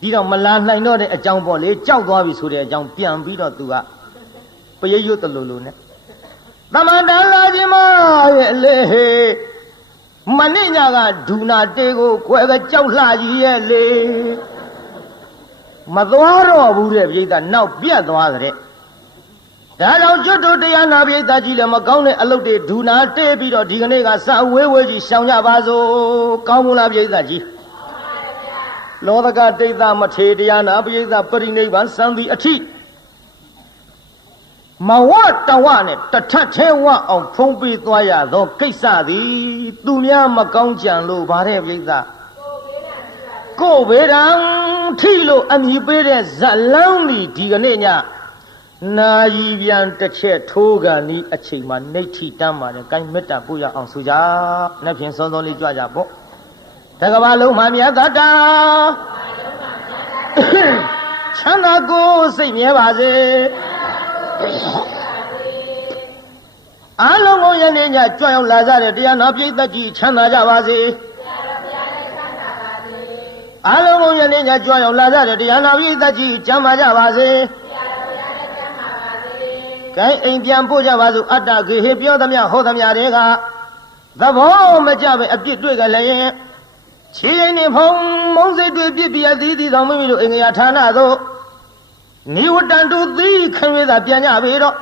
ဒီတော့မလာနိုင်တော့တဲ့အကြောင်းပေါ့လေကြောက်သွားပြီဆိုတဲ့အကြောင်းပြန်ပြီးတော့သူကပရိတ်ရွတ်တလူလူနဲ့သမန္တလာခြင်းမရဲ့လေမနေ့ညကဒူနာတေကိုခွဲကကြောက်လှကြီးရဲ့လေမသွားတော့ဘူးတဲ့ပြိဿနောက်ပြတ်သွားကြတဲ့ဒါကြောင့်ကျွတ်တို့တရားနာပြိဿကြီးလည်းမကောင်းတဲ့အလုပ်တွေဒူနာတေပြီးတော့ဒီကနေ့ကစဝေးကြီးရှောင်ကြပါစို့ကောင်းမလားပြိဿကြီးလောကတိတ်သမထေတရားနာပြိဿပရိနိဗ္ဗာန်စံသည်အထိမဝတဝနဲ့တထထဲဝအောင်ဖုံးပေးသွားရသောကိစ္စသည်သူများမကောင်းကြံလို့ဗါတဲ့ပြိဿကိုဗေဒံထိလို့အမိပေးတဲ့ဇလန်းသည်ဒီကနေ့ညနာယီပြန်တစ်ချက်ထိုးကန်ဤအချိန်မှာနှိဋ္ဌိတမ်းပါတယ်။ကိုင်းမေတ္တာပို့ရအောင်ဆိုကြ။နှစ်ဖြင့်စောစောလေးကြွကြပေါ့။တကဘာလုံးမှာမြတ်တာချမ်းသာကိုစိတ်မြဲပါစေ။အားလုံးကိုယနေ့ညကြွရောက်လာကြတဲ့တရားနာပိဋကကြီးချမ်းသာကြပါစေ။အားလုံးကိုယနေ့ညကြွရောက်လာကြတဲ့တရားနာပိဋကကြီးချမ်းသာကြပါစေ။ကိုင်းအိမ်ပြန်ပို့ကြပါစို့အတ္တခေဟေပြောသမျှဟောသမျှတွေကသဘောမကျပဲအပြစ်တွေ့ကြလည်းခြေရင်နေဖုံမုံစိတ်တွေပြစ်ပြအသီးသီးတော်မိမိတို့အင်္ဂယာဌာနသို့နိဝတ္တန်တုသီခံရတာပြန်ကြပြီတော့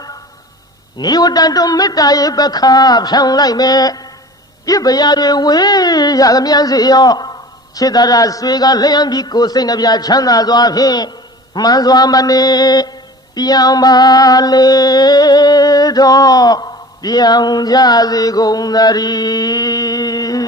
နိဝတ္တတုမေတ္တာရေပခါဖြောင်းလိုက်မယ်ပြစ်ပရာတွေဝေးရအမြန်စေရောခြေတရာဆွေကလျံပြီးကိုယ်စိတ်နှပြချမ်းသာစွာဖြင့်မှန်စွာမနေပြောင်းပါလေတော့ပြောင်းကြစေကုန်သတည်း